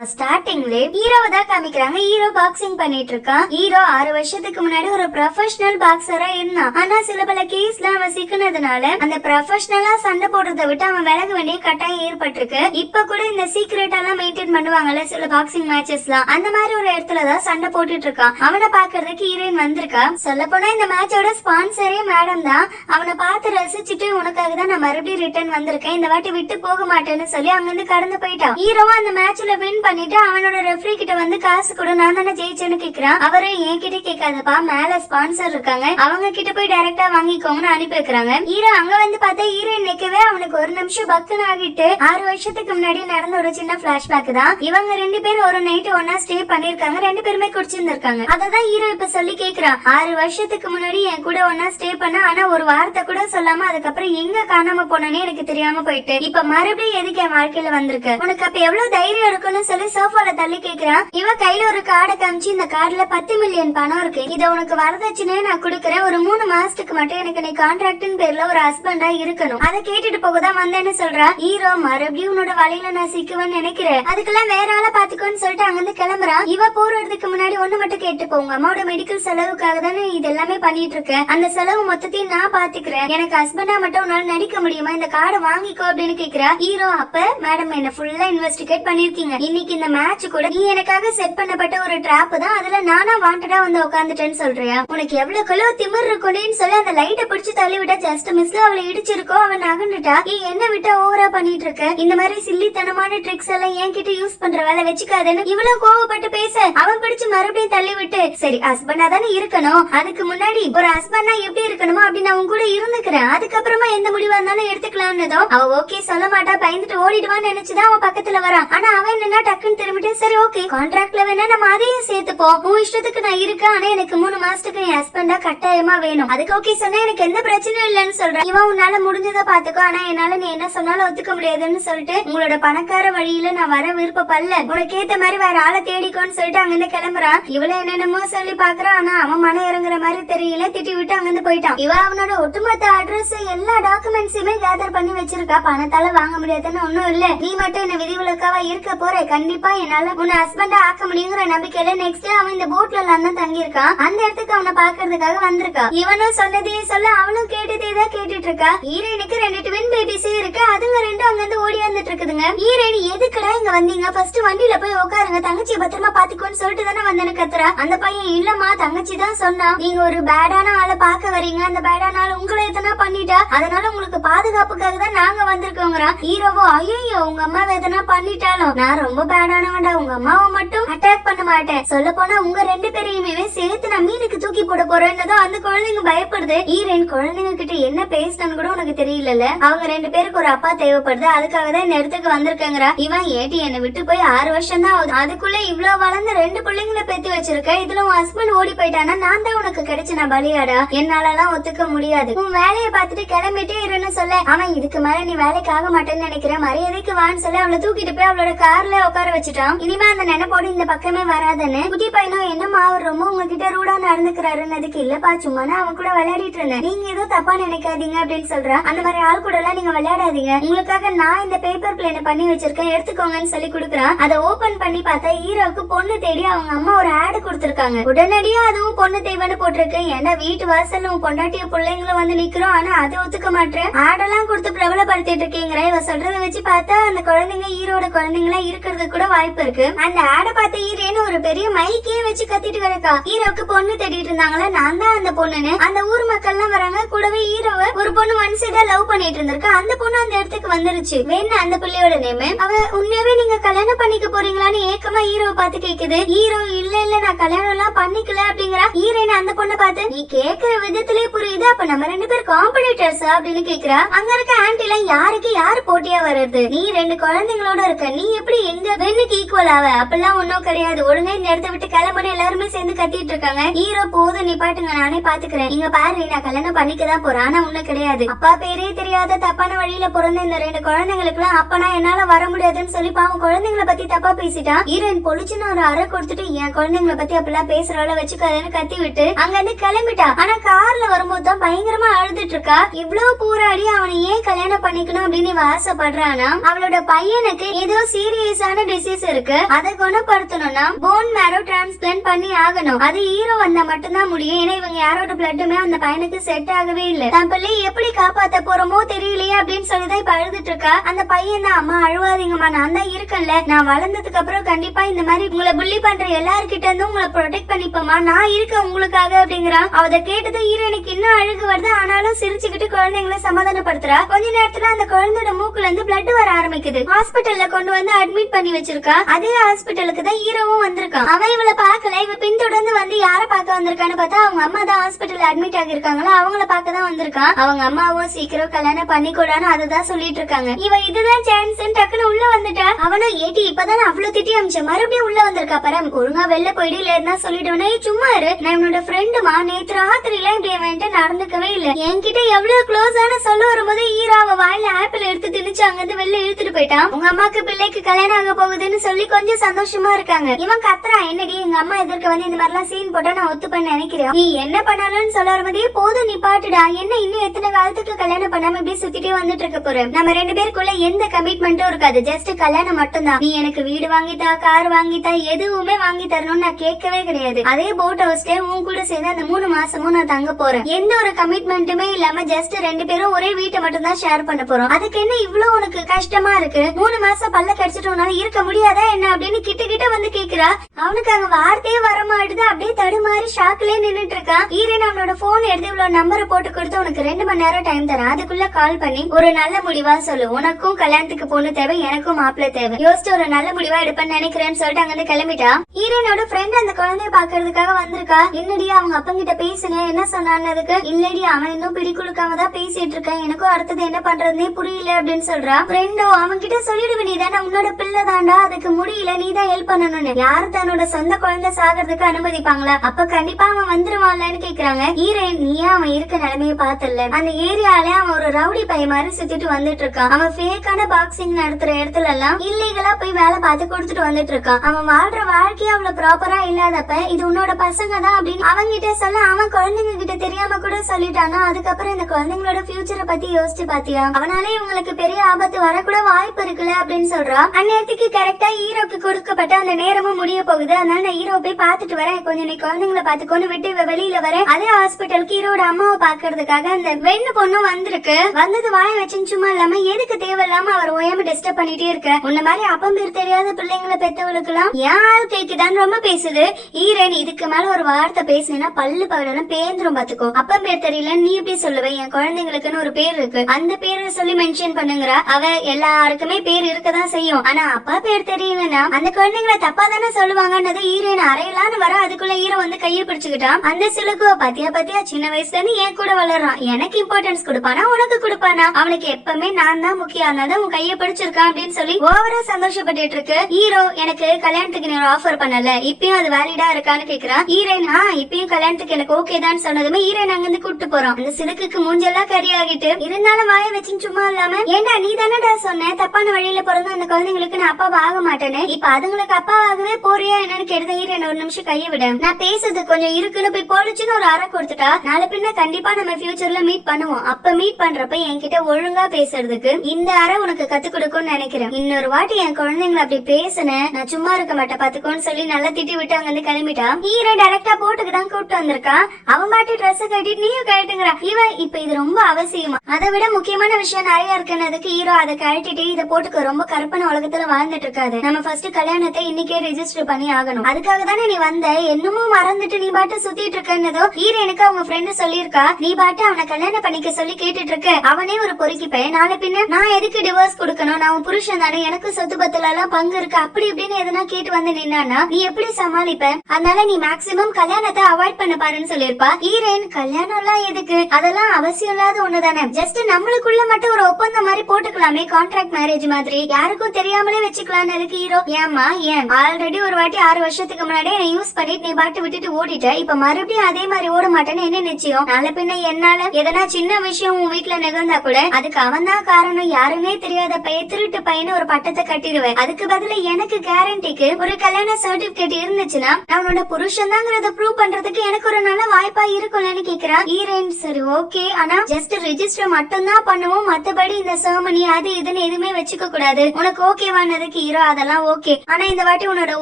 ஸ்டார்டிங்ல ஹீரோவை தான் காமிக்கிறாங்க. ஹீரோ பாக்ஸிங் பண்ணிட்டு இருக்கான். ஹீரோ 6 வருஷத்துக்கு முன்னாடி ஒரு ப்ரொஃபஷனல் பாக்ஸரா இருந்தான். ஆனா சில பல கேஸ்ல அவன் சிக்கினதுனால அந்த ப்ரொஃபஷனலா சண்டை போடுறதை விட்டு அவன் விலக வேண்டிய கட்டாயம் ஏற்பட்டிருக்கு. இப்ப கூட இந்த சீக்ரெட் எல்லாம் மெயின்டைன் பண்ணுவாங்கல்ல சில பாக்ஸிங் மேட்சஸ்லாம், அந்த மாதிரி ஒரு இடத்துலதான் சண்டை போட்டுட்டு இருக்கான். அவனை பாக்குறதுக்கு ஹீரோயின் வந்திருக்கா. சொல்ல போனா இந்த மேட்சோட ஸ்பான்சரே மேடம் தான். அவனை பார்த்து ரசிச்சுட்டு உனக்காக தான் நான் மறுபடியும் ரிட்டர்ன் வந்திருக்கேன், இந்த வாட்டி விட்டு போக மாட்டேன்னு சொல்லி அங்கிருந்து கடந்து போயிட்டான். ஹீரோவா அந்த மேட்ச்ல வின் பண்ணிட்டு அவனோட ரெஃப்ரி கிட்ட வந்து காசு கொடு, நான் தானே ஜெயிச்சேன்னு கேக்குறான். அவரு என்கிட்ட கேட்காதப்பா, மேல ஸ்பான்சர் இருக்காங்க, அவங்க கிட்ட போய் டைரக்டா வாங்கிக்கோங்கன்னு அனுப்பி வைக்கிறாங்க. ஹீரோ அங்க வந்து பார்த்தா ஹீரோயின் நிக்கவே அவனுக்கு ஒரு நிமிஷம் பக்குன்னு ஆகிட்டு 6 வருஷத்துக்கு முன்னாடி நடந்த ஒரு சின்ன பிளாஷ்பேக் தான். இவங்க 2 பேரும் ஒரு நைட் ஒன்னா ஸ்டே பண்ணிருக்காங்க, 2 பேருமே குடிச்சிருந்திருக்காங்க. அததான் ஹீரோ இப்ப சொல்லி கேக்குறான். 6 வருஷத்துக்கு முன்னாடி என் கூட ஒன்னா ஸ்டே பண்ண, ஆனா ஒரு வார்த்தை கூட சொல்லாம அதுக்கப்புறம் எங்க காணாம போனேன்னு எனக்கு தெரியாம போயிட்டு இப்ப மறுபடியும் எதுக்கு என் வாழ்க்கையில வந்திருக்கு, உனக்கு அப்ப எவ்வளவு தைரியம் இருக்குன்னு சொல்லி சோஃபால தள்ளி கேக்குறான். இவ கையில ஒரு கார்டை காமிச்சு, இந்த கார்டுல 10 மில்லியன் பணம் இருக்கு, இத உனக்கு வரதட்சணையா நான் கொடுக்கறேன், ஒரு 3 மாசத்துக்கு மட்டும் எனக்கு நீ கான்ட்ராக்ட்னு பேர்ல ஒரு ஹஸ்பண்டா இருக்கணும், அதை கேட்டுட்டு போகதான் வந்தேன்னு சொல்றா. ஹீரோ மறுபடியும் உன்னோட வலையில நான் சிக்குவேன்னு நினைக்கிறேன், அதுக்கெல்லாம் வேற ஆளை பாத்துக்கோன்னு சொல்லிட்டு அங்கிருந்து கிளம்புறான். இவ போறதுக்கு முன்னாடி ஒண்ணு மட்டும் கேட்டு போங்க, அம்மாவோட மெடிக்கல் செலவுக்காக தானே இது எல்லாமே பண்ணிட்டு இருக்கேன், அந்த செலவு மொத்தத்தையும் நான் பாத்துக்கிறேன், எனக்கு ஹஸ்பண்டா மட்டும் உன்னால நடிக்க முடியுமா, இந்த கார்டை வாங்கிக்கோ அப்படின்னு கேக்குறா. ஹீரோ அப்ப மேடம் என்ன ஃபுல்லா இன்வெஸ்டிகேட் பண்ணிருக்கீங்க, இன்னைக்கு இந்த மேட்ச் கூட நீ எனக்காக செட் பண்ணப்பட்ட ஒரு டிராப் தான், அதுல நானா வாண்டடா வந்து உட்காந்துட்டேன்னு சொல்றியா, உனக்கு எவ்வளவு கலோ திமிர் இருக்குன்னு சொல்லி அந்த லைட்டை பிடிச்சு தள்ளி விட்டா ஜஸ்ட் மிஸ்ல அவளை இடிச்சிருக்கோ, அவன் நகண்டுட்டா. நீ என்ன விட்டா ஓவரா பண்ணிட்டு இருக்க, இந்த மாதிரி சில்லித்தனமான ட்ரிக்ஸ் எல்லாம் என்கிட்ட யூஸ் பண்ற வேலை வச்சுக்காதேன்னு இவ்வளவு கோவப்பட்டு பேச அவன் பிடிச்சு மறுபடியும் தள்ளி விட்டு, சரி ஹஸ்பண்டா தானே இருக்கணும், அதுக்கு முன்னாடி ஒரு ஹஸ்பண்டா எப்படி இருக்கணுமோ அப்படின்னு அவன் கூட இருந்துக்கிறேன், அதுக்கப்புறமா எந்த முடிவா இருந்தாலும் எடுத்துக்கலாம்னதோ. அவ ஓகே சொல்ல மாட்டா, பயந்துட்டு ஓடிடுவான்னு நினைச்சுதான் அவன் பக்கத்துல வரான். ஆனா அவன் என்னன்னா டக்குன்னு திரும்பிட்டு, சரி ஓகே கான்ட்ராக்ட்ல வேணா நம்ம அதையும் சேர்த்துப்போம், உன் இஷ்டத்துக்கு நான் இருக்கேன், ஆனா எனக்கு 3 மாசத்துக்கு என் ஹஸ்பண்டா கட்டாயமா வேணும், அதுக்கு ஓகே சொன்னா எனக்கு எந்த பிரச்சனையும் இல்லைன்னு சொல்றேன். இவன் உன்னால முடிஞ்சதை பாத்துக்கோ, ஆனா என்னால நீ என்ன சொன்னாலும் ஒத்துக்க முடியாதுன்னு சொல்லிட்டு உங்களோட பணக்கார வழியில நான் வர விருப்பப்படல, உனக்கு ஏத்த மாதிரி வேற ஆளை தேடிக்கோன்னு சொல்லிட்டு அங்கிருந்து கிளம்புறான். இவள என்னென்னமோ சொல்லி பாக்குறான், ஆனா அவன் மன இறங்குற மாதிரி தெரியல, திட்டி விட்டு அங்கிருந்து போயிட்டான். இவ அவனோட ஒட்டுமொத்த அட்ரஸ் எல்லா டாக்குமெண்ட்ஸுமே கேதர் பண்ணி வச்சிருக்கா, பணத்தால வாங்க முடியாதுன்னு ஒண்ணும் இல்ல, நீ மட்டும் என்ன விதிவிலக்காவா இருக்க போற, கண்டிப்பா என்னால உன்னை ஹஸ்பண்டா ஆக்க முடியுங்கிற நம்பிக்கையில நெக்ஸ்ட் அவன் இந்த போட்ல தான் தங்கி இருக்கான். அந்த இடத்துக்கு அவனை பாக்குறதுக்காக வந்திருக்கா. இவனும் சொன்னதையே சொல்ல அவனும் கேட்டதே தான் கேட்டுட்டு இருக்கா. ஹீரோயினுக்கு 2 ட்வின் பேபிஸே இருக்கு, அதுங்க 2 அங்க இருந்து ஓடி வந்துட்டு இருக்குதுங்க. ஹீரோயின் எதுக்குடா இங்க வந்தீங்க, ஃபர்ஸ்ட் வண்டியில போய் உட்காருங்க, தங்கச்சி பத்திரமா பாத்துக்கோன்னு சொல்லிட்டு தானே வந்தேன்னு கத்துறா. அந்த பையன் இல்லம்மா தங்கச்சி தான் சொன்னா, நீங்க ஒரு பேடான ஆளை பாக்க வரீங்க, அந்த பேடான ஆள் உங்களை எத்தனா பண்ணிட்டா, அதனால உங்களுக்கு பாதுகாப்புக்காக தான் நாங்க வந்திருக்கோங்கிறான். ஹீரோவோ ஐயோ உங்க அம்மா எதனா பண்ணிட்டாலும் நான் ரொம்ப பேடானவன்டா, உங்க அம்மாவை மட்டும் அட்டாக் பண்ண மாட்டேன், சொல்ல போனா உங்க 2 பேரையுமே சேர்த்து நான் மீனுக்கு தூக்கி போட போறேன்னதும் அந்த குழந்தைங்க பயப்படுது. ஹீரோயின் குழந்தைங்க கிட்ட என்ன பேசணும்னு கூட உனக்கு தெரியல, அவங்க 2 பேருக்கு ஒரு அப்பா தேவைப்படுது, அதுக்காக தான் இந்த இடத்துக்கு வந்திருக்காங்கறா. இவன் ஏட்டி என்ன விட்டு போய் 6 வருஷம் தான் ஆகுது, அதுக்குள்ள இவ்வளவு வளர்ந்து 2 பிள்ளைங்களை பெத்து வச்சிருக்க, இதுல உன் ஹஸ்பண்ட் ஓடி போயிட்டானா நான் தான் உனக்கு கிடைச்ச நான் பலியாடா, என்னால எல்லாம் ஒத்துக்க முடியாது, உன் வேலையை பார்த்துட்டு கிளம்பிட்டே இருன்னு சொல்ல அவன் இதுக்கு மேல நீ வேலைக்கு ஆக மாட்டேன்னு நினைக்கிறேன், மரியாதைக்கு வான்னு சொல்லி அவளை தூக்கிட்டு போய் அவளோட கார்ல உட்கார வச்சுட்டான். இனிமே அந்த நினைப்போடு இந்த பக்கமே வராதுன்னு. குட்டி பையனும் என்னமா அவர் ரொம்ப உங்ககிட்ட ரூடா நடந்துக்கிறாருன்னு அதுக்கு இல்லப்பா சும்மா அவன் கூட விளையாடிட்டு இருந்தேன், நீங்க ஏதோ தப்பா நினைக்காதீங்க அப்படின்னு சொல்றா. அந்த மாதிரி ஆள் கூட எல்லாம் நீங்க விளையாடாதீங்க, உங்களுக்காக நான் இந்த பேப்பர் பிளேனை பண்ணி வச்சிருக்கேன் எடுத்துக்கோங்கன்னு சொல்லி கொடுக்குறான். அதை ஓபன் பண்ணி பார்த்தா ஹீரோவுக்கு பொண்ணு தேடி அவங்க அம்மா ஒரு ஆடு கொடுத்திருக்காங்க. உடனடியா அதுவும் பொண்ணு தேவைன்னு போட்டிருக்கு. ஏன்னா வீட்டு வாசல்ல உன் பொண்டாட்டிய பிள்ளைங்களும் வந்து நிக்கிறோம், ஆனா அதை ஒத்துக்க மாட்டேன், ஆடெல்லாம் கொடுத்து பிரபலப்படுத்திட்டு இருக்கீங்கிற. இவ சொல்றதை வச்சு பார்த்தா அந்த குழந்தைங்க ஹீரோட குழந்தைங்களா இருக்கிறது கூட வாய்ப்பு இருக்கு. அந்த ஆடை பார்த்த ஹீரோன்னு ஒரு பெரிய மைக்கே வச்சு கத்திட்டு கிடக்கா. ஹீரோக்கு பொண்ணு தேடிட்டு இருந்தாங்களா, நான் தான் அந்த பொண்ணுன்னு. அந்த ஊர் மக்கள் எல்லாம் வராங்க, கூடவே ஹீரோவை ஒரு பொண்ணு ஒன் சைடா லவ் பண்ணிட்டு இருந்திருக்கா. அந்த பொண்ணு அந்த இடத்துக்கு வந்துருச்சு. வேணா அந்த பிள்ளையோட நேம் அவ உண்மையாவே நீங்க கல்யாணம் பண்ணிக்க போறீங்களான்னு ஏக்கமா ஹீரோவை பார்த்து கேக்குது. ஹீரோ இல்ல இல்ல நான் கல்யாணம் எல்லாம் பண்ணிக்கல அப்படிங்கிறா. ஹீரோயின் அந்த பொண்ணை பார்த்து நீ கேக்குற விதத்திலே புரியுது, அப்ப நம்ம 2 பேர் காம்படிட்டர்ஸ் அப்படின்னு கேக்குறா. அங்க இருக்க ஆன்டி எல்லாம் யாருக்கு யாரு போட்டியா வர்றது, நீ 2 குழந்தைங்களோட இருக்க, நீ எப்படி எங்க பெண்ணுக்கு ஈக்குவல் ஆவ, அப்பெல்லாம் ஒன்னும் கிடையாது, ஒழுங்கா இந்த இடத்த விட்டு கிளம்புன்னு எல்லாருமே சேர்ந்து கத்திட்டு இருக்காங்க. ஹீரோ போதும் நிப்பாட்டுங்க நானே பாத்துக்கிறேன், இங்க பாரு நான் கல்யாணம் பண்ணிக்கதான் போறேன், ஆனா ஒண்ணும் கிடையாது, அப்பா பேரே தெரியாத தப்பான வழியில பிறந்த இந்த 2 குழந்தைங்களுக்கு எல்லாம் அப்பனா என்னால வர முடியாதுன்னு சொல்லி பாவம் குழந்தைங்களை பத்தி தப்பா பேசிட்டான். ஹீரோயின் பொழிச்சுன்னு ஒரு அறை கொடுத்துட்டு என் குழந்தைங்களை பத்தி அப்பெல்லாம் பேசுறாள வச்சுக்காதுன்னு கத்தி விட்டு அங்க இருந்து கிளம்பிட்டா. ஆனா கார்ல வரும்போது தான் பயங்கரமா அழுதுட்டு இருக்கா. இவ்வளவு போராடி அவனை ஏன் கல்யாணம் பண்ணிக்கணும் அப்படின்னு ஆசைப்படுறானா, அவளோட பையனுக்கு ஏதோ சீரியஸான ஆட்டோமியூன் டிசீஸ் இருக்கு. அதை குணப்படுத்தணும்னா போன் மேரோ டிரான்ஸ்பிளான்ட் பண்ணி ஆகணும். அது ஹீரோ வந்தா மட்டும்தான் முடியும். ஏன்னா இவங்க யாரோட பிளட்டுமே அந்த பையனுக்கு செட் ஆகவே இல்ல. தன் பிள்ளையை எப்படி காப்பாத்த போறோமோ தெரியலையே அப்படின்னு சொல்லிதான் இப்ப அழுதுட்டு இருக்கா. அந்த பையன் தான், அம்மா அழுவாதீங்கம்மா, நான் தான் இருக்கேன்ல, நான் வளர்ந்ததுக்கு அப்புறம் கண்டிப்பா இந்த மாதிரி உங்களை புள்ளி பண்ற எல்லார்கிட்ட இருந்தும் உங்களை ப்ரொடெக்ட் பண்ணிப்போமா, நான் இருக்கேன் உங்களுக்காக அப்படிங்கிறான். அவதை கேட்டது ஹீரோனுக்கு இன்னும் அழுகு வருது. ஆனாலும் சிரிச்சுக்கிட்டு குழந்தைங்களை சமாதானப்படுத்துறா. கொஞ்ச நேரத்துல அந்த குழந்தையோட மூக்குல இருந்து பிளட் வர ஆரம்பிக்குது. ஹாஸ்பிட்டல்ல கொண்டு வந்து அட்மிட் பண்ணி வச்சிருக்கா. அதே ஹாஸ்பிட்டலுக்கு தான் ஹீரோவும் வந்திருக்கான். அவன் இவளை பார்க்கல. இவ பின்தொடர்ந்து வந்து யார பார்க்க வந்திருக்கான்னு பார்த்தா அவங்க அம்மா தான் ஹாஸ்பிட்டல்ல அட்மிட் ஆகிருக்காங்களா, அவங்கள பார்க்க தான் வந்திருக்கான். அவங்க அம்மாவும் சீக்கிரம் கல்யாணம் பண்ணிக்கூடான்னு அதுதான் சொல்லிட்டு இருக்காங்க. இவ இதுதான் சான்ஸ் டக்குன்னு உள்ள வந்துட்டா. அவனும் ஏட்டி இப்பதான் அவ்வளவு திட்டி அமிச்ச மறுபடியும் உள்ள வந்திருக்கா. பரம் ஒழுங்கா வெளில போயிடு இல்லன்னா சொல்லிடுவேனே. சும்மா இரு, நான் என்னோட ஃப்ரெண்டுமா, நேத்து ராத்திரில இப்படி அவன்கிட்ட நடந்துக்கவே இல்ல. என்கிட்ட எவ்வளவு க்ளோஸான சொல்ல வரும்போது ஹீரோ அவ வாயில ஆப்பிள் எடுத்து திணிச்சு அங்கிருந்து வெளில இழுத்துட்டு போயிட்டான். உங்க அம்மாக்கு பிள்ளைக்கு கல்யாணம் ஆக போகுதுன்னு சொல்லி கொஞ்சம் சந்தோஷமா இருக்காங்க. இவன் கத்துறா, என்னடி எங்க அம்மா எதிர்க்க வந்து இந்த மாதிரிலாம் சீன் போட்டா நான் ஒத்துப்பேன்னு நினைக்கிறேன். நீ என்ன பண்ணாலும் சொல்ல வரும்போதே போதும் நீ பாட்டுடா, என்ன இன்னும் எத்தனை காலத்துக்கு கல்யாணம் பண்ணாம இப்படி சுத்திட்டே வந்துட்டு இருக்க போறேன். நம்ம ரெண்டு பேருக்குள்ள எந்த கமிட்மெண்ட்டும் இருக்காது, ஜஸ்ட் கல்யாணம் மட்டும் தான். நீ எனக்கு வீடு வாங்கித்தா, கார் வாங்கித்தா, எதுவுமே வாங்கி தரணும்னு நான் கேட்கவே கிடையாது. அதே போட் ஹவுஸ்ல உன் கூட சேர்ந்து அந்த 3 மாசமும் நான் தங்க போறேன். எந்த ஒரு கமிட்மெண்ட்டுமே இல்லாம ஜஸ்ட் ரெண்டு பேரும் ஒரே வீட்டை மட்டும் தான் ஷேர் பண்ண போறோம். அதுக்கு என்ன இவ்வளவு உனக்கு கஷ்டமா இருக்கு? 3 மாசம் பல்ல கடிச்சிட்டு உன்னால இருக்க முடியாதா என்ன அப்படின்னு கிட்ட கிட்ட வந்து கேக்குறா. அவனுக்கு அங்க வார்த்தையே வரமாட்டுது. அப்படியே தடுமாறி ஷாக்லயே நின்னுட்டு இருக்கான். ஈரன் அவனோட போன் எடுத்து இவ்வளவு நம்பரை போட்டு கொடுத்து உனக்கு 2 மணி நேரம் டைம் தரேன், அதுக்குள்ள கால் பண்ணி ஒரு நல்ல முடிவா சொல்லு. உனக்கும் கல்யாணத்துக்கு பொண்ணு தேவை, எனக்கும் மாப்பிள்ளை தேவை, யோசிச்சு ஒரு நல்ல முடிவா எடுப்பேன்னு நினைக்கிறேன்னு சொல்லிட்டு அங்க இருந்து கிளம்பிட்டா. ஈரனோட ஃப்ரெண்ட் அந்த குழந்தைய பாக்குறதுக்காக வந்திருக்கா. என்னடி அவங்க அப்பங்கிட்ட பேசுங்க, என்ன சொன்னான்னதுக்கு இல்லடி அவன் இன்னும் பிடி கொடுக்காம தான் பேசிட்டு இருக்கான், எனக்கும் அடுத்தது என்ன பண்றதுனே புரியல அப்படின்னு சொல்றா. ஃப்ரெண்டோ அவன் கிட்ட சொல்லிடுவே, நீ தானே உன்னோட பிள்ளை தாண்டா, அதுக்கு முடியல, நீ தான் ஹெல்ப் பண்ணணும்னு. யாரு தன்னோட சொந்த குழந்தை சாகிறதுக்கு அனுமதிப்பாங்களா? அப்ப கண்டிப்பா அவன் வந்துருவான்லன்னு கேக்குறாங்க. ஈரன் நீயா அவன் இருக்க நிலைமைய பார்த்தல, அந்த ஏரியால அவன் ஒரு ரவுடி பைய மாதிரி சுத்திட்டு வந்துட்டு இருக்கான். அவன் ஃபேக்கான பாக்ஸிங் நடத்துற இடத்துல எல்லாம் இல்லீகலா போய் வேலை பார்த்து கொடுத்துட்டு வந்துட்டு இருக்கான். அவன் வாழ்ற வாழ்க்கைய அவ்வளவு ப்ராப்பரா இல்லாதப்ப இது உன்னோட பசங்க தான் அப்படின்னு அவங்க கிட்ட சொல்ல அவன் குழந்தைங்க கிட்ட தெரியாம கூட சொல்லிட்டானா. அதுக்கப்புறம் இந்த குழந்தைங்களோட ஃபியூச்சரை பத்தி யோசிச்சு பாத்தியா? அவனாலே இவங்களுக்கு பெரிய ஆபத்து வரக்கூட வாய்ப்பு இருக்குல்ல அப்படின்னு சொல்றான். அந்நேரத்துக்கு கரெக்டா ஹீரோக்கு கொடுக்கப்பட்ட அந்த நேரமும் முடிய போகுது. அதனால நான் ஹீரோ போய் பாத்துட்டு வரேன், கொஞ்சம் நீ குழந்தைங்களை பாத்துக்கொண்டு விட்டு வெளியில வரேன். அதே ஹாஸ்பிட்டலுக்கு ஹீரோட அம்மாவை பாக்குறதுக்காக அந்த வெண்ணு பொண்ணும் வந்திருக்கு. வந்தது வாய வச்சுன்னு சும்மா இல்லாம எதுக்கு தேவையில்லாம அவர் ஓயாம டிஸ்டர்ப் பண்ணிட்டே இருக்க. உன்ன மாதிரி அப்பம் பேர் தெரியாத பிள்ளைங்களை பெத்தவளுக்கெல்லாம் ஏன் ஆள் கேக்குதான்னு ரொம்ப பேசுது. ஈரன் இதுக்கு மேல ஒரு வார்த்தை பேசினா பல்லு பகலாம் பேந்துரும் பாத்துக்கோ. அப்பம் பேர் தெரியல நீ எப்படி சொல்லுவேன்? என் குழந்தைங்களுக்குன்னு ஒரு பேர் இருக்கு, அந்த பேரை சொல்லி மென்ஷன் பண்ணுங்கறா. அவ எல்லாருக்குமே பேர் இருக்கதான் செய்யும், ஆனா அப்பா பேர் தெரியலன்னா அந்த குழந்தைங்களை தப்பா தானே சொல்லுவாங்கன்னது ஈரன் அறையலான்னு வர. அதுக்குள்ள ஈரன் வந்து கையை பிடிச்சுக்கிட்டான். அந்த சிலுக்குவ பாத்தியா பாத்தியா, சின்ன வயசுல இருந்து என் கூட வளர்றான், எனக்கு இம்பார்ட்டன்ஸ் கொடுப்பானா உனக்கு கொடுப்பானா? அவனுக்கு எப்பவுமே நான் தான் முக்கியம், அதனால உன் கையை பிடிச்சிருக்கான் அப்படின்னு சொல்லி ஓவரா சந்தோஷப்பட்டு இருக்கு. ஹீரோ எனக்கு கல்யாணத்துக்கு நீ ஒரு ஆஃபர் பண்ணல, இப்பயும் அது வேலிடா இருக்கான்னு கேக்குறான். ஈரன் இப்பயும் கல்யாணத்துக்கு எனக்கு ஓகே தான் சொன்னதுமே ஈரன் அங்க இருந்து கூட்டு போறோம். அந்த சிலுக்கு மூஞ்செல்லாம் கறி ஆகிட்டு இருந்தாலும் வாய வச்சு சும்மா இல்லாம ஏண்டா நீ தானடா சொன்ன தப்பான வழியில பிறந்த அந்த குழந்தைங்களுக்கு நான் அப்பாவா ஆக மாட்டேன்னு, இப்ப அதுங்களுக்கு அப்பாவாகவே போறியா என்னன்னு கேட்டது. ஈரன் ஒரு நிமிஷம் கையை விட, நான் பேசுறது கொஞ்சம் இருக்குன்னு போய் போலிச்சுன்னு ஒரு அறை கொடுத்துட்டா. நாளை பின்ன கண்டிப்பா நம்ம ஃபியூச்சர்ல மீட் பண்ணுவோம். அப்ப மீட் பண்றப்ப என்கிட்ட ஒழுங்கா பேசுறதுக்கு இந்த அறை உனக்கு கத்து கொடுக்கும்னு நினைக்கிறேன். இன்னொரு வாட்டி என் குழந்தைங்களை அப்படி பேசுனேன் நான் சும்மா இருக்க மாட்டேன் பாத்துக்கோன்னு சொல்லி நல்லா திட்டி விட்டு அங்க இருந்து கிளம்பிட்டா. ஹீரோ டைரக்டா போட்டுக்கு தான் கூப்பிட்டு வந்திருக்கான். அவன் பாட்டு ட்ரெஸ் கட்டிட்டு நீயும் கழட்டுங்கிறா. இவன் இப்ப இது ரொம்ப அவசியமா, அதை விட முக்கியமான விஷயம் நிறைய இருக்குன்னதுக்கு ஹீரோ அதை கழட்டிட்டு இதை போட்டுக்க. ரொம்ப கற்பனை உலகத்துல வாழ்ந்துட்டு இருக்காது. நம்ம ஃபர்ஸ்ட் கல்யாணத்தை இன்னைக்கே ரெஜிஸ்டர் பண்ணி ஆகணும், அதுக்காக தானே நீ வந்த, என்னமும் மறந்துட்டு நீ பாட்டு சுத்திட்டு இருக்கன்னதோ ஹீரோ எனக்கு அவங்க ஃப்ரெண்டு சொல்லியிருக்கா. நீ பாட்டு அவனை கல்யாணம் பண்ணிக்க சொல்லி கேட்டுட்டு இருக்க. அவனே ஒரு பொறுக்கி பையன், நாளை பின்ன நான் எதுக்கு டிவோர்ஸ் கொடுக்கணும், நான் உன் புருஷன் தானே, எனக்கு சொத்து பத்துல எல்லாம் பங்கு இருக்கு அப்படி இப்படின்னு எதனா கேட்டு வந்து நின்னா நீ எப்படி சமாளிப்ப? அதனால நீ மேக்சிமம் கல்யாணத்தை அவாய்ட் பண்ண பாருன்னு சொல்லிருப்பா. ஈரன் கல்யாணம் எல்லாம் எதுக்கு, அதெல்லாம் அவசியம் இல்லாத ஒண்ணுதானே, ஜஸ்ட் நம்மளுக்குள்ள மட்டும் ஒரு ஒப்பந்தம் மாதிரி போட்டுக்கலாமே, கான்ட்ராக்ட் மேரேஜ் மாதிரி யாருக்கும் தெரியாமலே வச்சுக்கலாம். அதுக்கு ஹீரோ ஏமா ஏன் ஆல்ரெடி ஒரு வாட்டி 6 வருஷத்துக்கு முன்னாடி என்ன யூஸ் பண்ணிட்டு நீ பாட்டு விட்டுட்டு ஓடிட்ட, இப்ப மறுபடியும் அதே மாதிரி ஓட மாட்டேன்னு என்ன நிச்சயம்? நாளை பின்ன என்னால எதனா சின்ன விஷயம் உன் வீட்டுல நிகழ்ந்தா கூட அதுக்கு அவன் தான் காரணம், யாருன்னே தெரியாத பையன் திருட்டு பையனு ஒரு பட்டத்தை கட்டிடுவேன். அதுக்கு பதிலா எனக்கு கேரண்டிக்கு ஒரு கல்யாண சர்டிபிகேட் இருந்துச்சுன்னா அவனோட புருஷன் தாங்கிறத ப்ரூவ் பண்றதுக்கு எனக்கு ஒரு நல்ல வாய்ப்பா இருக்கும்லன்னு கேக்குறான். ஈரன் சரி ஓகே, ஆனா ஜஸ்ட் ரெஜிஸ்டர் மட்டும் தான் பண்ணுவோம், மத்தபடி இந்த செர்மனி அது இதுன்னு எதுவுமே வச்சுக்க கூடாது, உனக்கு ஓகேவானதுக்கு இருக்கு ஹீரோ, அதெல்லாம் ஓகே. ஆனா இந்த வாட்டி உன்னோட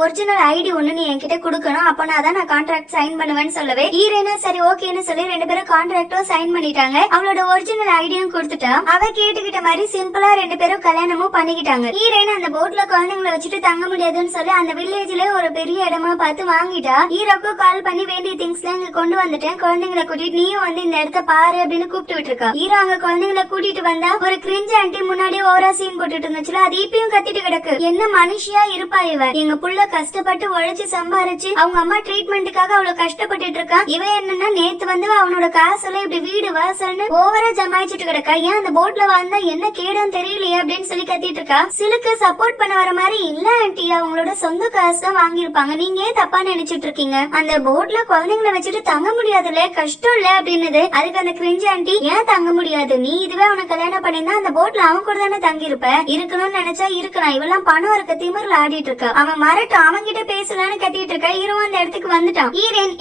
ஒரிஜினல் ஐடி ஒண்ணு நீ என்கிட்ட கொடுக்கணும், அப்பனாதான் நான் கான்ட்ராக்ட் சைன் பண்ணுவேன்னு சொல்லவே ஹீரோயினும் சரி ஓகேன்னு சொல்லி 2 பேரும் கான்ட்ராக்டும் சைன் பண்ணிட்டாங்க. அவளோட ஒரிஜினல் ஐடியும் கொடுத்துட்டா. அவ கேட்டுக்கிட்ட மாதிரி சிம்பிளா 2 பேரும் கல்யாணமும் பண்ணிக்கிட்டாங்க. ஹீரோயின் அந்த போட்ல குழந்தைங்களை வச்சுட்டு தங்க முடியாதுன்னு சொல்லி அந்த வில்லேஜ்ல ஒரு பெரிய இடமா பார்த்து வாங்கிட்டா. ஹீரோக்கு கால் பண்ணி வேண்டிய திங்ஸ் எல்லாம் இங்க கொண்டு வந்துட்டேன், குழந்தைங்களை கூட்டிட்டு நீயும் வந்து இந்த இடத்த பாரு அப்படின்னு கூப்பிட்டு விட்டுருக்கா. ஹீரோ அங்க குழந்தைங்களை கூட்டிட்டு வந்தா ஒரு கிரிஞ்ச் ஆண்டி முன்னாடி ஓவரா சீன் போட்டுட்டு இருந்துச்சுல, அது இப்பயும் கத்திட்டு கிடக்கு. என்ன மனுஷியா இருப்பா இவ, எங்க புள்ள கஷ்டப்பட்டு உழைச்சு சம்பாரிச்சு அவங்க அம்மா ட்ரீட்மெண்ட்டுக்காக அவ்வளவு கஷ்டப்பட்டு இருக்கா. இவ என்னன்னா நேத்து வந்து அவனோட காசுல இப்படி வீடு வாசல்னு ஓவரா ஜமாயிச்சுட்டு கிடக்கா. ஏன் அந்த போட்ல வாழ்ந்தா என்ன கேடும் தெரியலையே அப்படின்னு சொல்லி கத்திட்டு இருக்கா. சிலுக்கு சப்போர்ட் பண்ண வர மாதிரி இல்ல ஆண்டி, அவங்களோட சொந்த காசு தான் வாங்கியிருப்பாங்க, நீங்க ஏன் தப்பா நினைச்சிட்டு இருக்கீங்க, அந்த போட்ல குழந்தைங்களை வச்சுட்டு தங்க முடியாதுல்ல, கஷ்டம் இல்ல அப்படின்னு. அதுக்கு அந்த கிரிஞ்ச் ஆண்டி ஏன் தங்க முடியாது, நீ இதுவே அவனை கல்யாணம் பண்ணிருந்தா அந்த போட்ல அவன் கூட தானே தங்கி இருப்ப, இருக்கணும்னு நினைச்சா இருக்கலாம், இவெல்லாம் பணம் இருக்க திமிர்ல ஆடிட்டு இருக்கா. அவன் மரட்டும், அவன் கிட்ட பேசலான்னு கத்திட்டு இருக்கா. ஹீரோ அந்த இடத்துக்கு வந்துட்டான். ஹீரோயின்